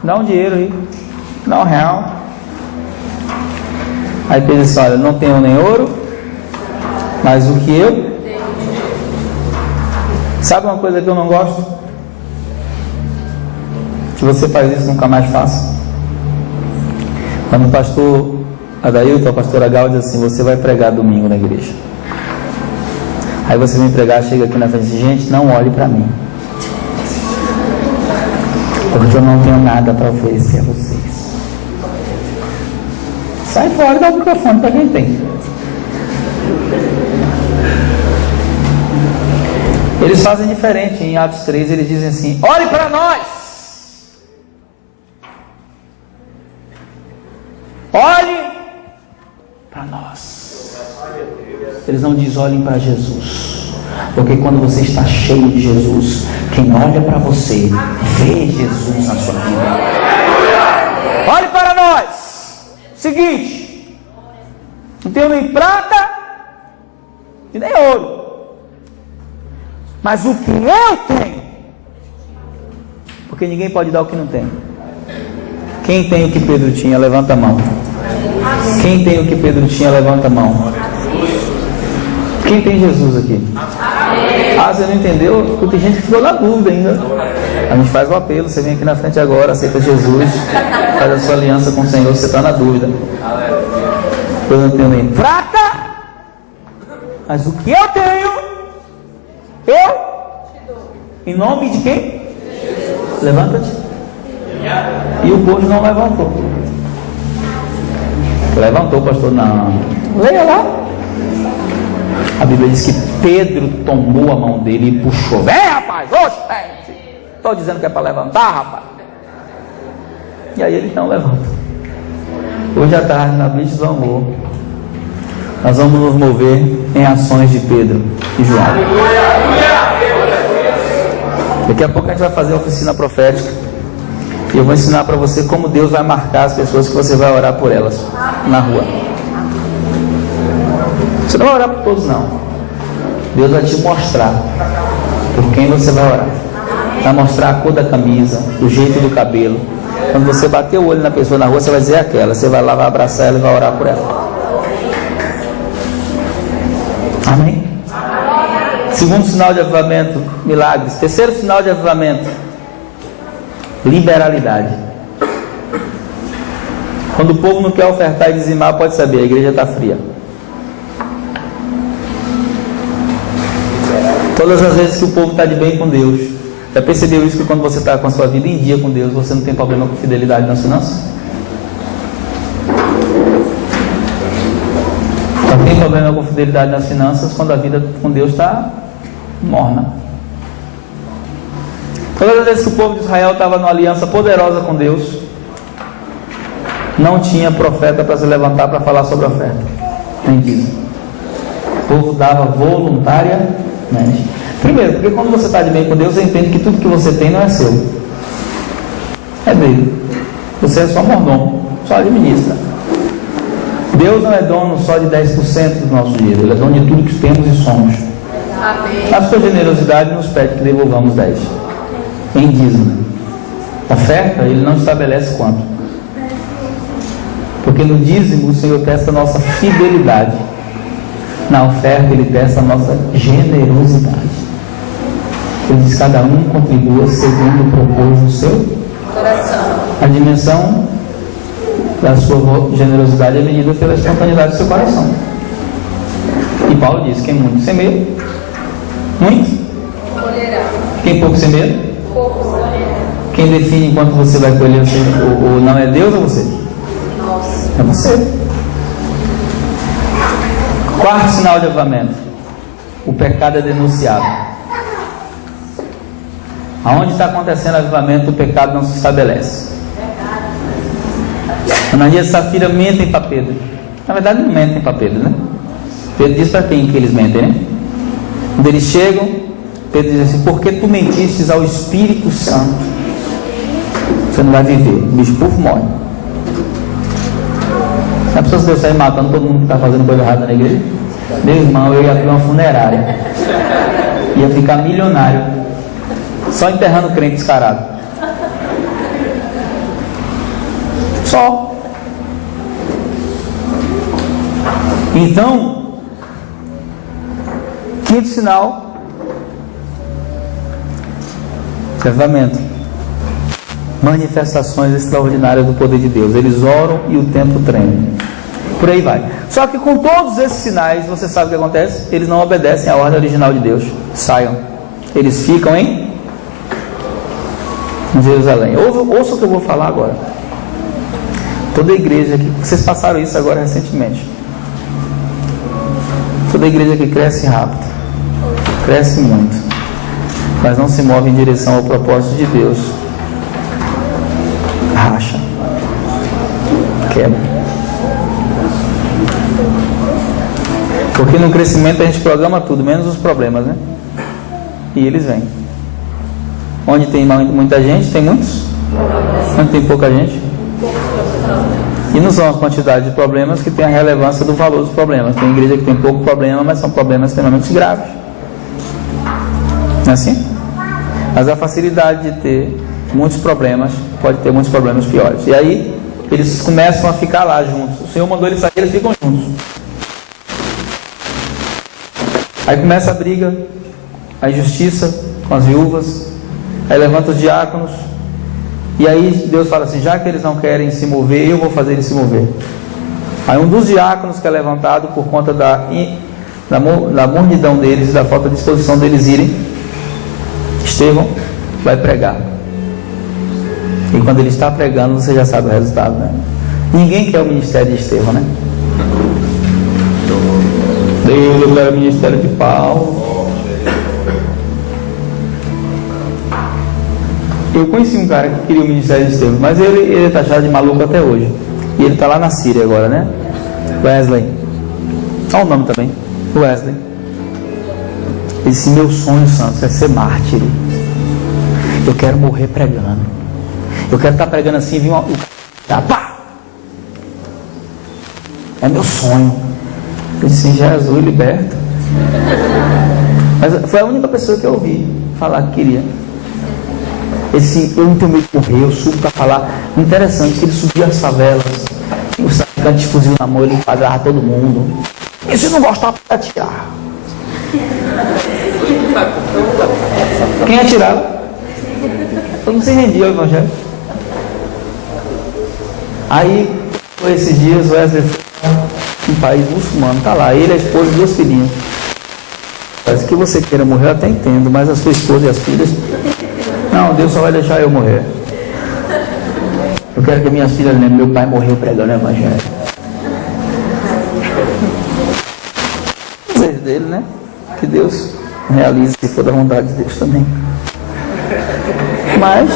dá um dinheiro aí, dá R$1. Aí Pedro disse: olha, não tenho nem ouro, mas o que eu... Sabe uma coisa que eu não gosto? Se você faz isso, nunca mais faça. Quando o pastor Adailton, a pastora Gal, diz assim: você vai pregar domingo na igreja. Aí você vem pregar, chega aqui na frente e diz: gente, não olhe para mim, porque eu não tenho nada para oferecer a vocês. Sai fora e dá o microfone para quem tem. Eles fazem diferente. Em Atos 3 eles dizem assim: olhe para nós, olhe para nós. Eles não dizem olhem para Jesus, porque quando você está cheio de Jesus, quem olha para você vê Jesus na sua vida. Olhe para nós. Seguinte, não tenho nem prata e nem ouro, mas o que eu tenho, porque ninguém pode dar o que não tem. Quem tem o que Pedro tinha, levanta a mão. Quem tem o que Pedro tinha, levanta a mão. Quem tem Jesus aqui? Ah, você não entendeu? Porque tem gente que ficou na dúvida ainda. A gente faz o apelo: você vem aqui na frente agora, aceita Jesus, faz a sua aliança com o Senhor. Você está na dúvida. Eu não tenho nem prata, mas o que eu tenho, eu, em nome de quem? Levanta-te. E o povo não levantou. Levantou, pastor? Não. Leia lá. A Bíblia diz que Pedro tomou a mão dele e puxou. Vem, rapaz! Oxe, vem! Estou dizendo que é para levantar, rapaz. E aí ele não levanta. Hoje à tarde, na Blitz do Amor, nós vamos nos mover em ações de Pedro e João. Daqui a pouco a gente vai fazer a oficina profética. E eu vou ensinar para você como Deus vai marcar as pessoas que você vai orar por elas na rua. Você não vai orar por todos, não. Deus vai te mostrar por quem você vai orar. Vai mostrar a cor da camisa, o jeito do cabelo. Quando você bater o olho na pessoa na rua, você vai dizer aquela. Você vai lá, vai abraçar ela e vai orar por ela. Amém? Segundo sinal de avivamento, milagres. Terceiro sinal de avivamento, liberalidade. Quando o povo não quer ofertar e dizimar, pode saber, a igreja está fria. Todas as vezes que o povo está de bem com Deus, já percebeu isso, que quando você está com a sua vida em dia com Deus, você não tem problema com fidelidade nas finanças? Só tem problema com fidelidade nas finanças quando a vida com Deus está morna. Todas as vezes que o povo de Israel estava numa aliança poderosa com Deus, não tinha profeta para se levantar para falar sobre a oferta, nem dízimo. O povo dava voluntariamente. Primeiro, porque quando você está de bem com Deus, você entende que tudo que você tem não é seu, é dele. Você é só mordomo, só administra. Deus não é dono só de 10% do nosso dinheiro, Ele é dono de tudo que temos e somos. Amém. A sua generosidade nos pede que devolvamos 10 em dízimo. Oferta, Ele não estabelece quanto, porque no dízimo o Senhor testa a nossa fidelidade. Na oferta Ele testa a nossa generosidade. Ele diz: cada um contribua segundo o propósito do seu coração. A dimensão da sua generosidade é medida pela espontaneidade do seu coração. E Paulo diz: quem muito semeia, muito colherá. Quem pouco semeia, pouco colherá. Quem define quanto você vai colher ou não é Deus ou você? Nossa. É você. Quarto sinal de avivamento: o pecado é denunciado. Aonde está acontecendo avivamento, o pecado não se estabelece. Ananias e Safira mentem para Pedro. Na verdade, não mentem para Pedro, né? Pedro diz para quem que eles mentem, né? Quando eles chegam, Pedro diz assim: porque tu mentistes ao Espírito Santo, você não vai viver. O bicho pufo morre. A pessoa, se Deus sair matando todo mundo que está fazendo coisa errada na igreja, meu irmão, eu ia abrir uma funerária, ia ficar milionário, só enterrando crente descarado. Só. Então, quinto sinal de avivamento: manifestações extraordinárias do poder de Deus. Eles oram e o tempo treme. Por aí vai. Só que com todos esses sinais, você sabe o que acontece? Eles não obedecem à ordem original de Deus. Saiam. Eles ficam em Jerusalém. Ouça o que eu vou falar agora. Toda a igreja que vocês passaram isso agora recentemente. Toda a igreja que cresce rápido, cresce muito, mas não se move em direção ao propósito de Deus, racha, quebra. Porque no crescimento a gente programa tudo, menos os problemas, né? E eles vêm. Onde tem muita gente, tem muitos. Onde tem pouca gente. E não são as quantidades de problemas que tem a relevância do valor dos problemas. Tem igreja que tem pouco problema, mas são problemas extremamente graves. Não é assim? Mas a facilidade de ter muitos problemas pode ter muitos problemas piores. E aí eles começam a ficar lá juntos. O Senhor mandou eles sair, eles ficam juntos. Aí começa a briga, a injustiça com as viúvas. Aí levanta os diáconos. E aí Deus fala assim: já que eles não querem se mover, eu vou fazer eles se mover. Aí um dos diáconos que é levantado por conta da mornidão deles e da falta de disposição deles irem, Estevão vai pregar. E quando ele está pregando, você já sabe o resultado, né? Ninguém quer o ministério de Estevão, né? Deus, eu quero o ministério de Paulo. Eu conheci um cara que queria o ministério de Estevão, mas ele é taxado de maluco até hoje. E ele está lá na Síria agora, né? Wesley. Olha o nome também. Wesley. Ele disse: meu sonho, Santos, é ser mártir. Eu quero morrer pregando. Eu quero estar pregando assim e vir uma... Pá! É meu sonho. Eu disse: Jesus, liberta. Mas foi a única pessoa que eu ouvi falar que queria. Ele disse: eu não tenho medo de morrer, eu subo para falar. Interessante que ele subia as favelas, e os traficantes de fuzil na mão, ele enquadrava todo mundo. E se não gostava, para atirar. Quem atirava? Eu não se rendia ao evangelho. Aí, por esses dias, o Wesley foi para um país muçulmano, está lá, ele, a esposa e 2 filhinhos. Parece que você queira morrer, eu até entendo, mas a sua esposa e as filhas, não, Deus só vai deixar eu morrer. Eu quero que minhas filhas lembrem: meu pai morreu pregando o evangelho. O desejo dele, né? Que Deus realize, se for da vontade de Deus também. Mas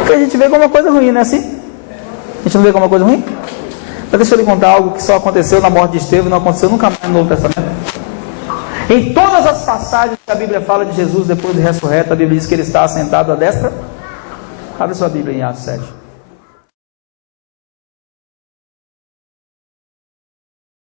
o que a gente vê como uma coisa ruim, não é assim? A gente não vê como uma coisa ruim? Mas deixa eu lhe contar algo que só aconteceu na morte de Estevão, não aconteceu nunca mais no Novo Testamento. Em todas as passagens que a Bíblia fala de Jesus depois de ressurreto, a Bíblia diz que ele está assentado à destra. Abre sua Bíblia em Atos 7.